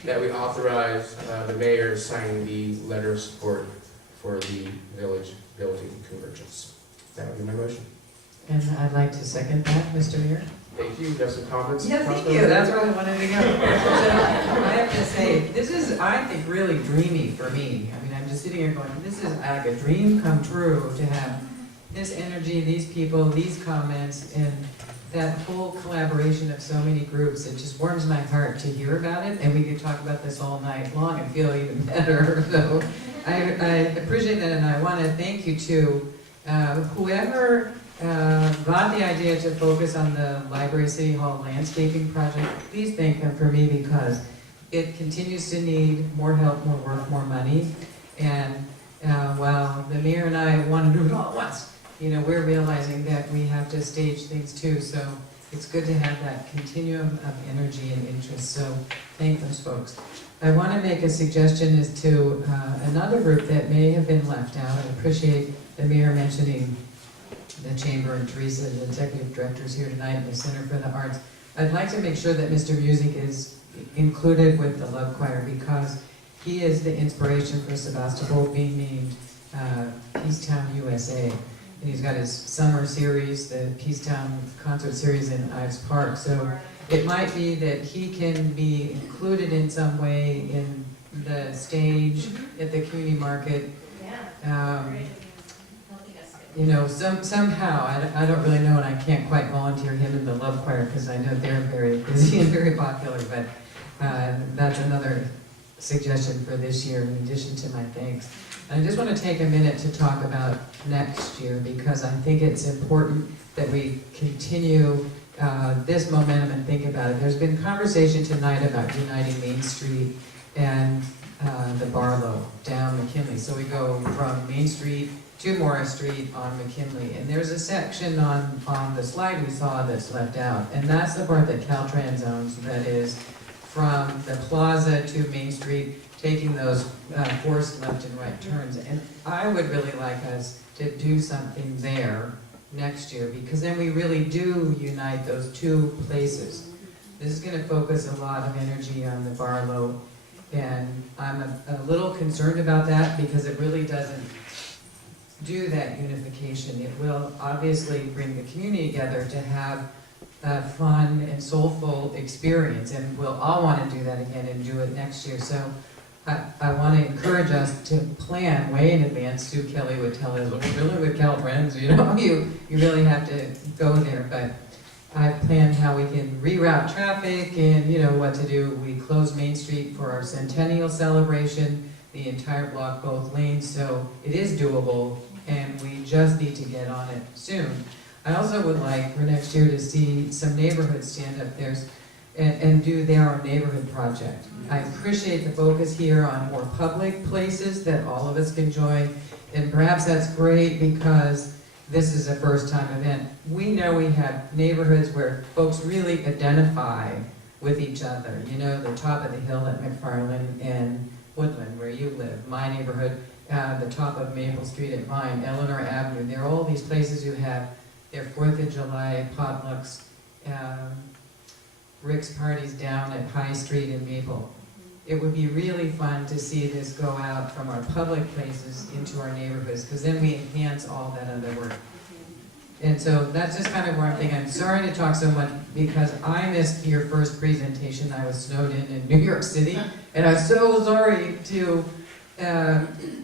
that we authorize the mayor signing the letter of support for the village building convergence. That would be my motion. And I'd like to second that, Mr. Mayor. Thank you. You have some comments? Yeah, thank you. That's where I wanted to go. So I have to say, this is, I think, really dreamy for me. I mean, I'm just sitting here going, this is like a dream come true to have this energy, these people, these comments, and that whole collaboration of so many groups. It just warms my heart to hear about it, and we could talk about this all night long and feel even better. So I appreciate that, and I want to thank you to whoever got the idea to focus on the Library City Hall landscaping project. Please thank them for me, because it continues to need more help, more work, more money. And while the mayor and I want to do it all at once, we're realizing that we have to stage things too. So it's good to have that continuum of energy and interest. So thank those folks. I want to make a suggestion as to another group that may have been left out. I appreciate the mayor mentioning the Chamber and Teresa, the executive directors here tonight, and the Center for the Arts. I'd like to make sure that Mr. Music is included with the Love Choir, because he is the inspiration for Sebastopol being named Peacetown USA. And he's got his summer series, the Peacetown concert series in Ives Park. So it might be that he can be included in some way in the stage at the community market. you know, somehow, I don't really know, and I can't quite volunteer him in the love choir, because I know they're very busy and very popular, but that's another suggestion for this year, in addition to my thanks. And I just want to take a minute to talk about next year, because I think it's important that we continue this momentum and think about it. There's been conversation tonight about uniting Main Street and the Barlow down McKinley. So we go from Main Street to Morris Street on McKinley. And there's a section on the slide we saw that's left out. And that's the part that Caltrans owns, that is from the plaza to Main Street, taking those forced left and right turns. And I would really like us to do something there next year, because then we really do unite those two places. This is going to focus a lot of energy on the Barlow, and I'm a little concerned about that, because it really doesn't do that unification. It will obviously bring the community together to have a fun and soulful experience, and we'll all want to do that again and do it next year. So I want to encourage us to plan way in advance. Sue Kelly would tell us, well, really with Caltrans, you know, you really have to go there. But I've planned how we can reroute traffic and, you know, what to do. We close Main Street for our centennial celebration, the entire block, both lanes, so it is doable, and we just need to get on it soon. I also would like for next year to see some neighborhoods stand up there and do their own neighborhood project. I appreciate the focus here on more public places that all of us can join, and perhaps that's great because this is a first-time event. We know we have neighborhoods where folks really identify with each other. You know, the top of the hill at McFarland and Woodland, where you live, my neighborhood, the top of Maple Street at mine, Eleanor Avenue. There are all these places who have their 4th of July potlucks, Rick's parties down at High Street in Maple. It would be really fun to see this go out from our public places into our neighborhoods, because then we enhance all that other work. And so that's just kind of where I'm thinking. I'm sorry to talk so much, because I missed your first presentation. I was snowed in New York City, and I'm so sorry to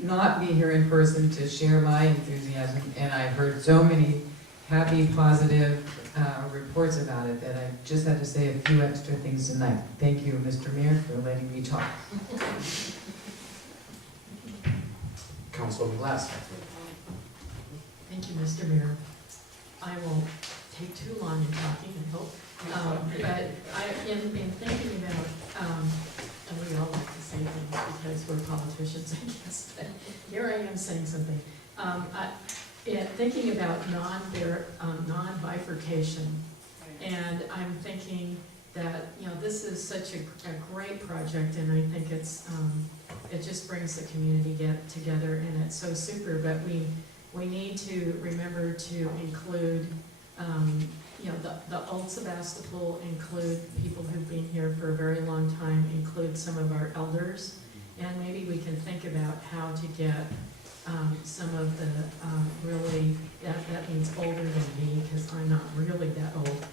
not be here in person to share my enthusiasm. And I heard so many happy, positive reports about it that I just had to say a few extra things tonight. Thank you, Mr. Mayor, for letting me talk. Councilwoman Glass. Thank you, Mr. Mayor. I won't take too long in talking, I hope. But I have been thinking about, and we all like to say things because we're politicians, I guess, but here I am saying something. Thinking about non-bifurcation, and I'm thinking that, you know, this is such a great project, and I think it's it just brings the community together, and it's so super. But we need to remember to include, you know, the old Sebastopol, include people who've been here for a very long time, include some of our elders, and maybe we can think about how to get some of the really, that means older than me, because I'm not really that old.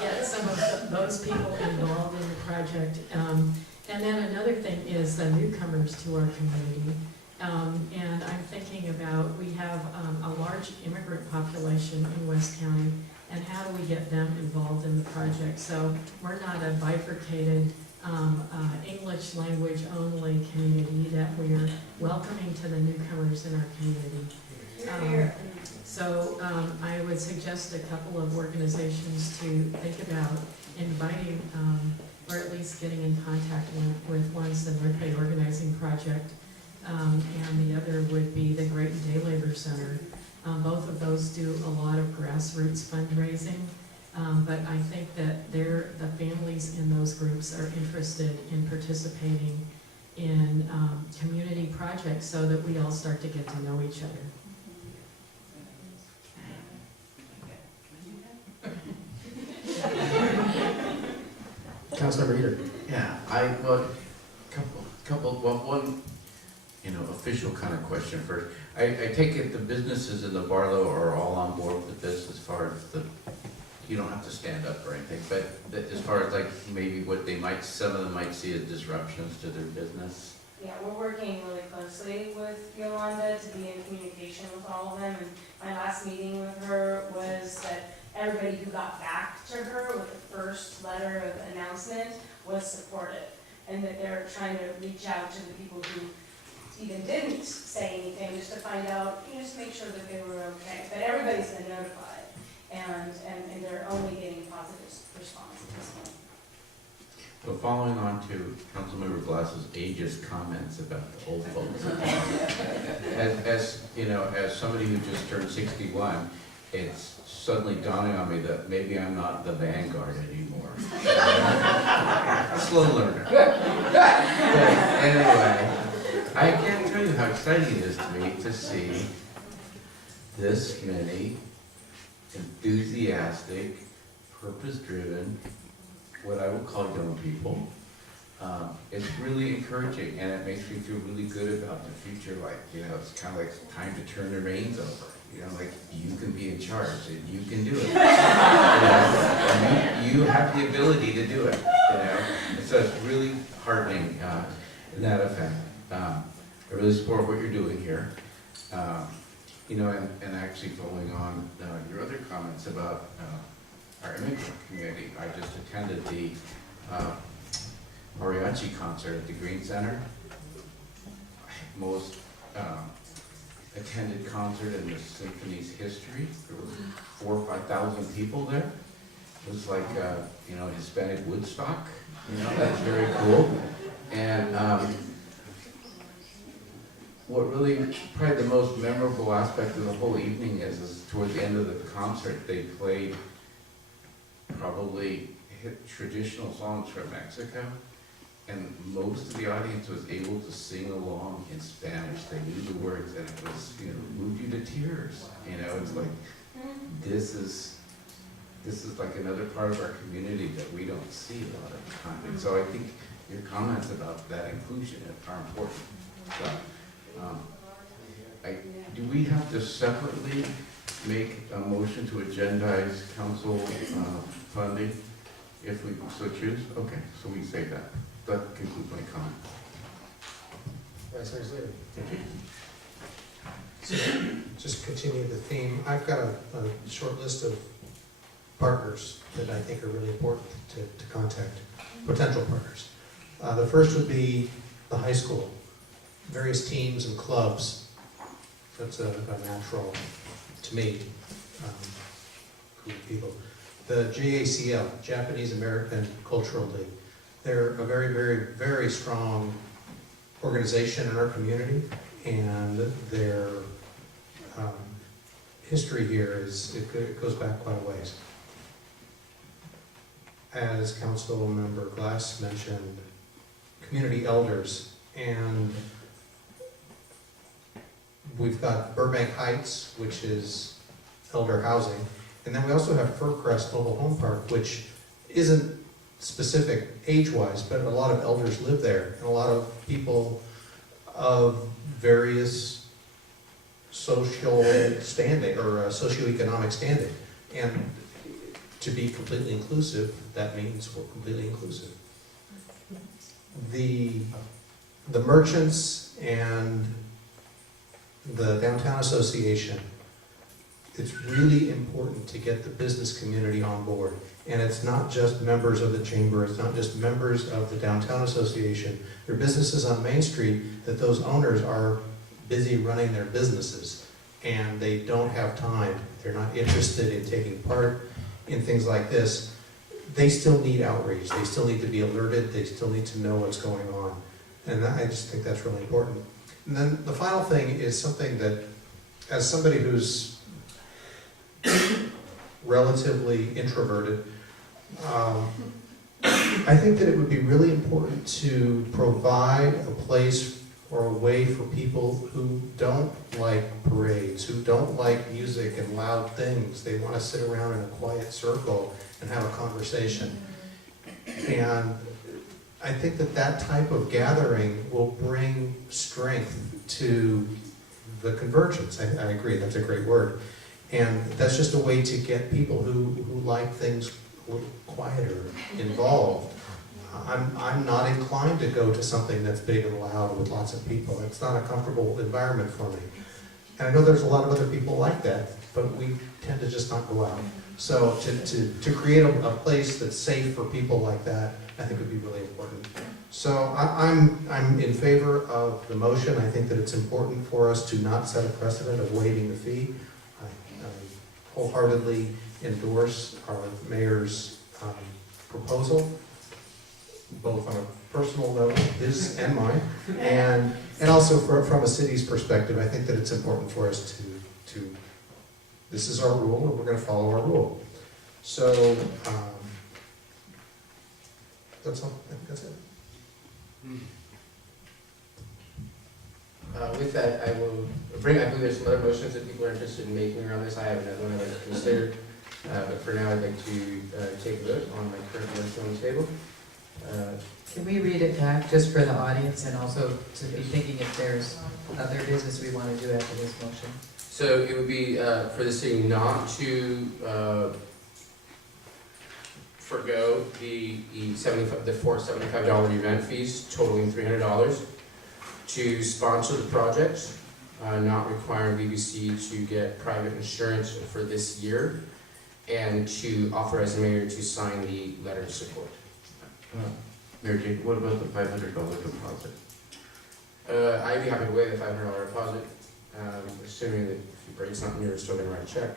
Get some of those people involved in the project. And then another thing is the newcomers to our community. And I'm thinking about, we have a large immigrant population in West County, and how do we get them involved in the project? So we're not a bifurcated English language only community, that we're welcoming to the newcomers in our community. So I would suggest a couple of organizations to think about inviting, or at least getting in contact with one's the North Bay Organizing Project, and the other would be the Great Day Labor Center. Both of those do a lot of grassroots fundraising. But I think that the families in those groups are interested in participating in community projects, so that we all start to get to know each other. Councilmember Reader. Yeah, one, you know, official kind of question first. I take it the businesses in the Barlow are all on board with this, as far as you don't have to stand up or anything, but as far as like maybe what some of them might see as disruptions to their business? Yeah, we're working really closely with Yolanda to be in communication with all of them. And my last meeting with her was that everybody who got back to her with the first letter of announcement was supportive. And that they're trying to reach out to the people who even didn't say anything, just to find out, just make sure that they were okay. But everybody's been notified, and they're only getting positive response at this point. Well, following on to Councilmember Glass's ageist comments about the old folks. As you know, as somebody who just turned 61, it's suddenly dawning on me that maybe I'm not the vanguard anymore. Slow learner. But anyway, I can't tell you how exciting it is to me to see this many enthusiastic, purpose-driven, what I would call young people. It's really encouraging, and it makes me feel really good about the future. Like, it's kind of like time to turn the reins over. Like you can be in charge and you can do it. And you have the ability to do it. And so it's really heartening in that effect. I really support what you're doing here. And actually following on your other comments about our immigrant community. I just attended the mariachi concert at the Green Center. Most attended concert in the symphony's history. There was 4,000 or 5,000 people there. It was like Hispanic Woodstock. That's very cool. And what really, probably the most memorable aspect of the whole evening is towards the end of the concert, they played probably traditional songs from Mexico, and most of the audience was able to sing along in Spanish. They knew the words, and it was, moved you to tears. It's like, this is like another part of our community that we don't see a lot of the time. And so I think your comments about that inclusion are important. So, do we have to separately make a motion to agendize council funding if we so choose? Okay, so we say that. That concludes my comment. Vice Mayor Slater. So, just continue the theme. I've got a short list of partners that I think are really important to contact, potential partners. The first would be the high school, various teams and clubs. That's a natural, to me, group of people. The JACL, Japanese American Cultural League. They're a very, very, very strong organization in our community, and their history here it goes back quite a ways. As Council Member Glass mentioned, community elders, and we've got Burbank Heights, which is elder housing, and then we also have Fircrest Mobile Home Park, which isn't specific age-wise, but a lot of elders live there, and a lot of people of various social standing or socioeconomic standing. And to be completely inclusive, that means we're completely inclusive. The merchants and the Downtown Association, it's really important to get the business community on board. And it's not just members of the chamber, it's not just members of the Downtown Association. There are businesses on Main Street that those owners are busy running their businesses, and they don't have time. They're not interested in taking part in things like this. They still need outreach. They still need to be alerted. They still need to know what's going on. And I just think that's really important. And then the final thing is something that, as somebody who's relatively introverted, I think that it would be really important to provide a place or a way for people who don't like parades, who don't like music and loud things. They want to sit around in a quiet circle and have a conversation. And I think that that type of gathering will bring strength to the convergence. I agree, that's a great word. And that's just a way to get people who like things a little quieter involved. I'm not inclined to go to something that's big and loud with lots of people. It's not a comfortable environment for me. And I know there's a lot of other people like that, but we tend to just not go out. So to create a place that's safe for people like that, I think would be really important. So I'm in favor of the motion. I think that it's important for us to not set a precedent of waiving the fee. I wholeheartedly endorse our mayor's proposal, both on a personal level, his and mine, and also from a city's perspective. I think that it's important for us to this is our rule, and we're going to follow our rule. So that's all. I think that's it. With that, I believe there's some other motions that people are interested in making around this. I have another one I'd like to consider. But for now, I'd like to take a vote on my current motion on the table. Can we read it back just for the audience and also to be thinking if there's other business we want to do after this motion? So it would be for the city not to forgo the $75 event fees totaling $300, to sponsor the project, not requiring BBC to get private insurance for this year, and to authorize the mayor to sign the letter of support. Mayor Jake, what about the $500 deposit? I'd be happy to waive the $500 deposit, assuming that if you break something, you're still going to write a check.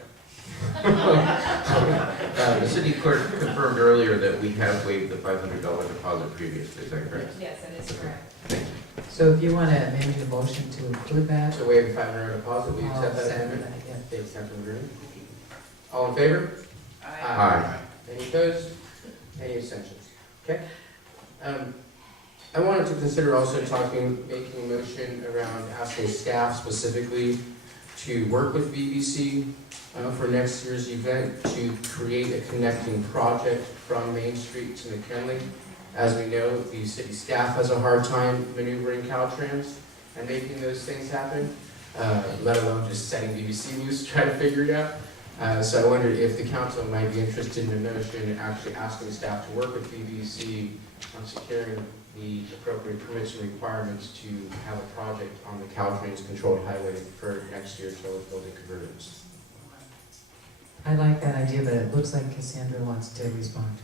The city clerk confirmed earlier that we have waived the $500 deposit previously, is that correct? Yes, that is correct. Thank you. So if you want to amend your motion to include that. To waive the $500 deposit, will you accept that second amendment? that, yeah. They accept the agreement. All in favor? Aye. Any opposed? Any abstentions? Okay. I wanted to consider also making a motion around asking staff specifically to work with BBC for next year's event to create a connecting project from Main Street to McKinley. As we know, the city staff has a hard time maneuvering Caltrans and making those things happen, let alone just setting BBC News to try to figure it out. So I wondered if the council might be interested in a motion actually asking staff to work with BBC on securing the appropriate permits and requirements to have a project on the Caltrans controlled highway for next year's building convergence. I like that idea, but it looks like Cassandra wants to respond.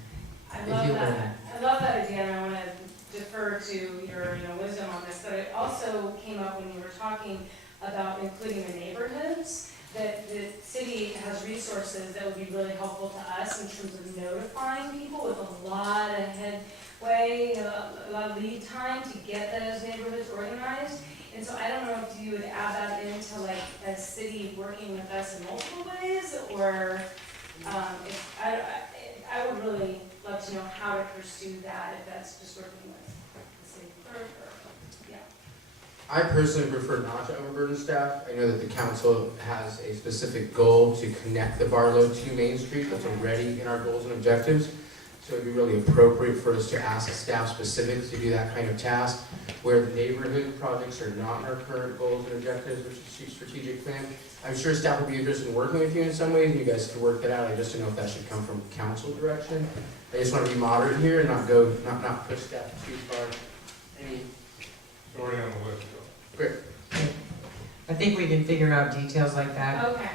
I If love you that. I love that idea, and I want to defer to your wisdom on this, but it also came up when you were talking about including the neighborhoods, that the city has resources that would be really helpful to us in terms of notifying people with a lot of headway, a lot of lead time to get those neighborhoods organized. And so I don't know if you would add that into like a city working with us in multiple ways, or if I would really love to know how to pursue that, if that's just working with the city clerk or, yeah. I personally prefer not to overburden staff. I know that the council has a specific goal to connect the Barlow to Main Street that's already in our goals and objectives. So it'd be really appropriate for us to ask staff specifics to do that kind of task, where the neighborhood projects are not in our current goals and objectives, which is strategic plan. I'm sure staff would be interested in working with you in some ways, and you guys could work that out. I just don't know if that should come from council direction. I just want to be moderate here and not push staff too far. Already on the list. Great. I think we can figure out details like that Okay,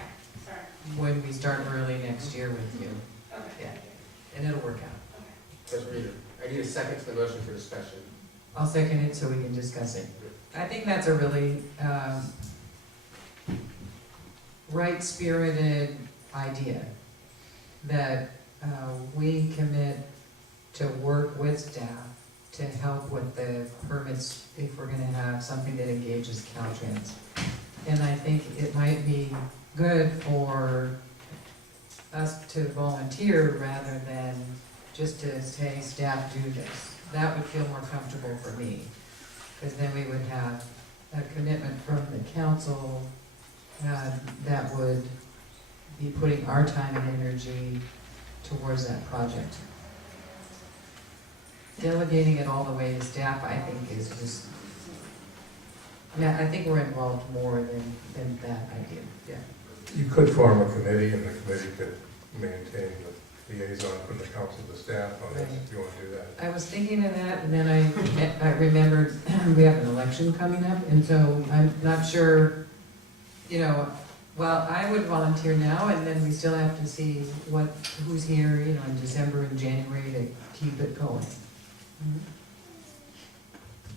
sorry. when we start early next year with you. Okay. Yeah, and it'll work out. I need a second to the motion for discussion. I'll second it so we can discuss it. I think that's a really right-spirited idea, that we commit to work with staff to help with the permits if we're gonna have something that engages Caltrans. And I think it might be good for us to volunteer rather than just to say, staff, do this. That would feel more comfortable for me, because then we would have a commitment from the council that would be putting our time and energy towards that project. Delegating it all the way to staff, I think, is just, I think we're involved more than that idea, yeah. You could form a committee, and the committee could maintain the liaison from the council to staff on this, if you want to do that. I was thinking of that, and then I remembered we have an election coming up, and so I'm not sure, you know, well, I would volunteer now, and then we still have to see who's here, you know, in December and January to keep it going.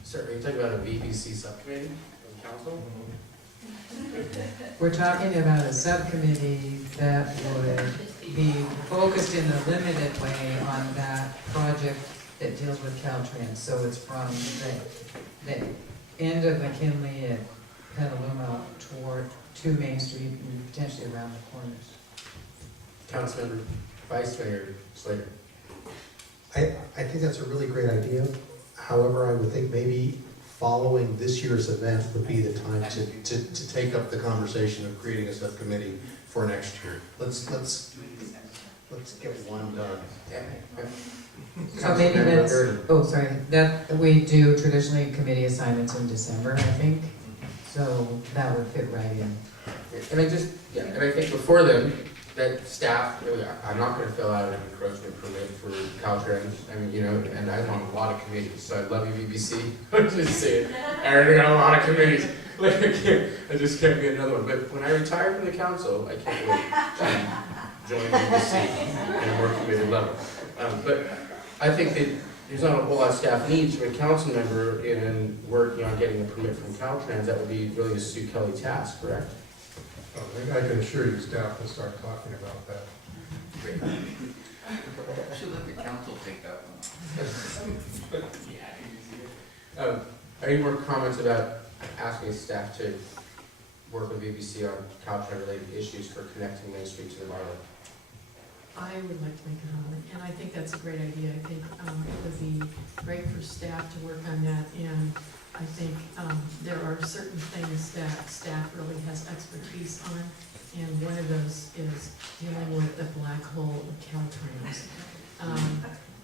Sir, are you talking about a BBC subcommittee of council? We're talking about a subcommittee that would be focused in a limited way on that project that deals with Caltrans. So it's from the end of McKinley at Petaluma to Main Street and potentially around the corners. Councilmember Vice Mayor Slater. I think that's a really great idea. However, I would think maybe following this year's event would be the time to take up the conversation of creating a subcommittee for next year. Let's get one done. So maybe that's, that we do traditionally committee assignments in December, I think. So that would fit right in. And I think before then, that staff, I'm not gonna fill out an encroachment permit for Caltrans. I mean, you know, and I'm on a lot of committees, so I love you, BBC. I'm just saying, I already got a lot of committees. Like, I just can't be another one. But when I retire from the council, I can't wait to join BBC at a more committed level. But I think that there's not a whole lot of staff needs from a council member in working on getting a permit from Caltrans. That would be really a Sue Kelly task, correct? I can assure you, staff will start talking about that. Should let the council take that one. Any more comments about asking staff to work with BBC on Caltrans-related issues for connecting Main Street to the Barlow? I would like to make a comment, and I think that's a great idea. I think it would be great for staff to work on that, and I think there are certain things that staff really has expertise on, and one of those is dealing with the black hole of Caltrans.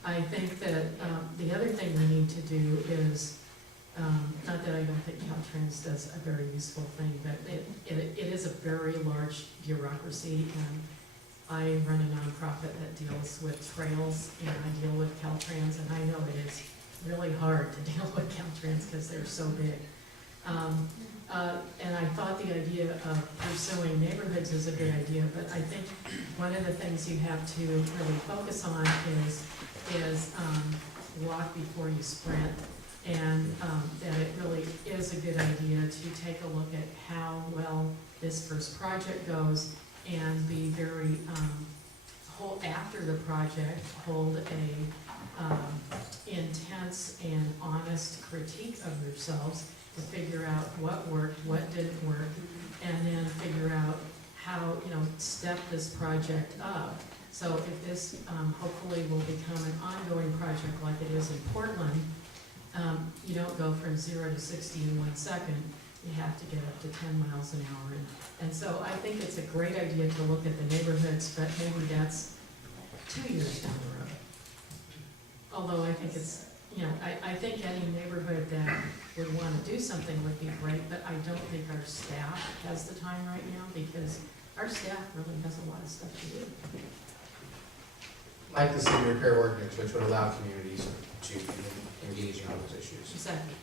I think that the other thing we need to do is, not that I don't think Caltrans does a very useful thing, but it is a very large bureaucracy, and I run a nonprofit that deals with trails, and I deal with Caltrans, and I know it is really hard to deal with Caltrans because they're so big. And I thought the idea of pursuing neighborhoods is a good idea, but I think one of the things you have to really focus on is walk before you sprint, and that it really is a good idea to take a look at how well this first project goes and be very, after the project, hold a intense and honest critique of yourselves to figure out what worked, what didn't work, and then figure out how, step this project up. So if this hopefully will become an ongoing project like it is in Portland, you don't go from 0 to 60 in 1 second. You have to get up to 10 miles an hour. And so I think it's a great idea to look at the neighborhoods, but maybe that's 2 years down the road. Although I think it's, I think any neighborhood that would want to do something would be great, but I don't think our staff has the time right now because our staff really has a lot of stuff to do. Like the city repair ordinance, which would allow communities to engage on those issues. Exactly.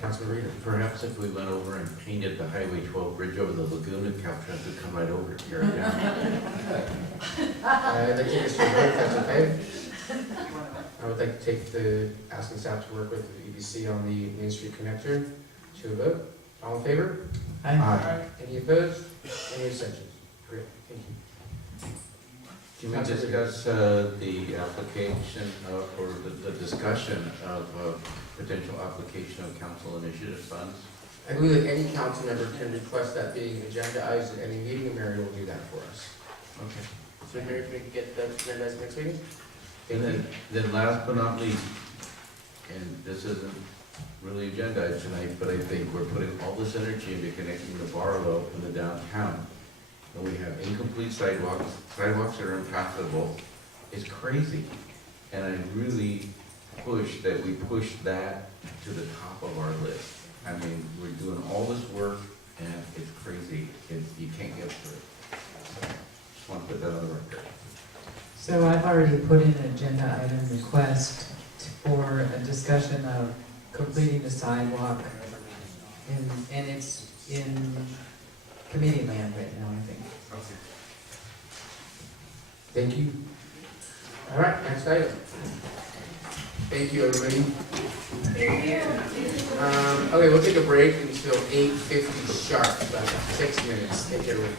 Councilman Reader. Perhaps if we went over and painted the Highway 12 bridge over the lagoon, and Caltrans would come right over here right now. I'd like to take this to a vote, if that's okay. I would like to take asking staff to work with the BBC on the Main Street connector to a vote. All in favor? Aye. Any opposed? Any abstentions? Great, thank you. Can we discuss the application or the discussion of potential application of council initiative funds? I believe that any council member can request that being agendized at any meeting, and Mary will do that for us. Okay. So Mary, can we get that agendized next meeting? And then last but not least, and this isn't really agendized tonight, but I think we're putting all this energy into connecting the Barlow and the downtown. And we have incomplete sidewalks that are impassable. It's crazy. And I really push that we push that to the top of our list. I mean, we're doing all this work and it's crazy. You can't get through it. So, just want to put that on the record. So I've already put in an agenda item request for a discussion of completing the sidewalk, and it's in committee land right now, I think. Thank you. All right, next item. Thank you, everybody. Thank you. Okay, we'll take a break until 8:50 sharp, about 6 minutes. Take care, everyone.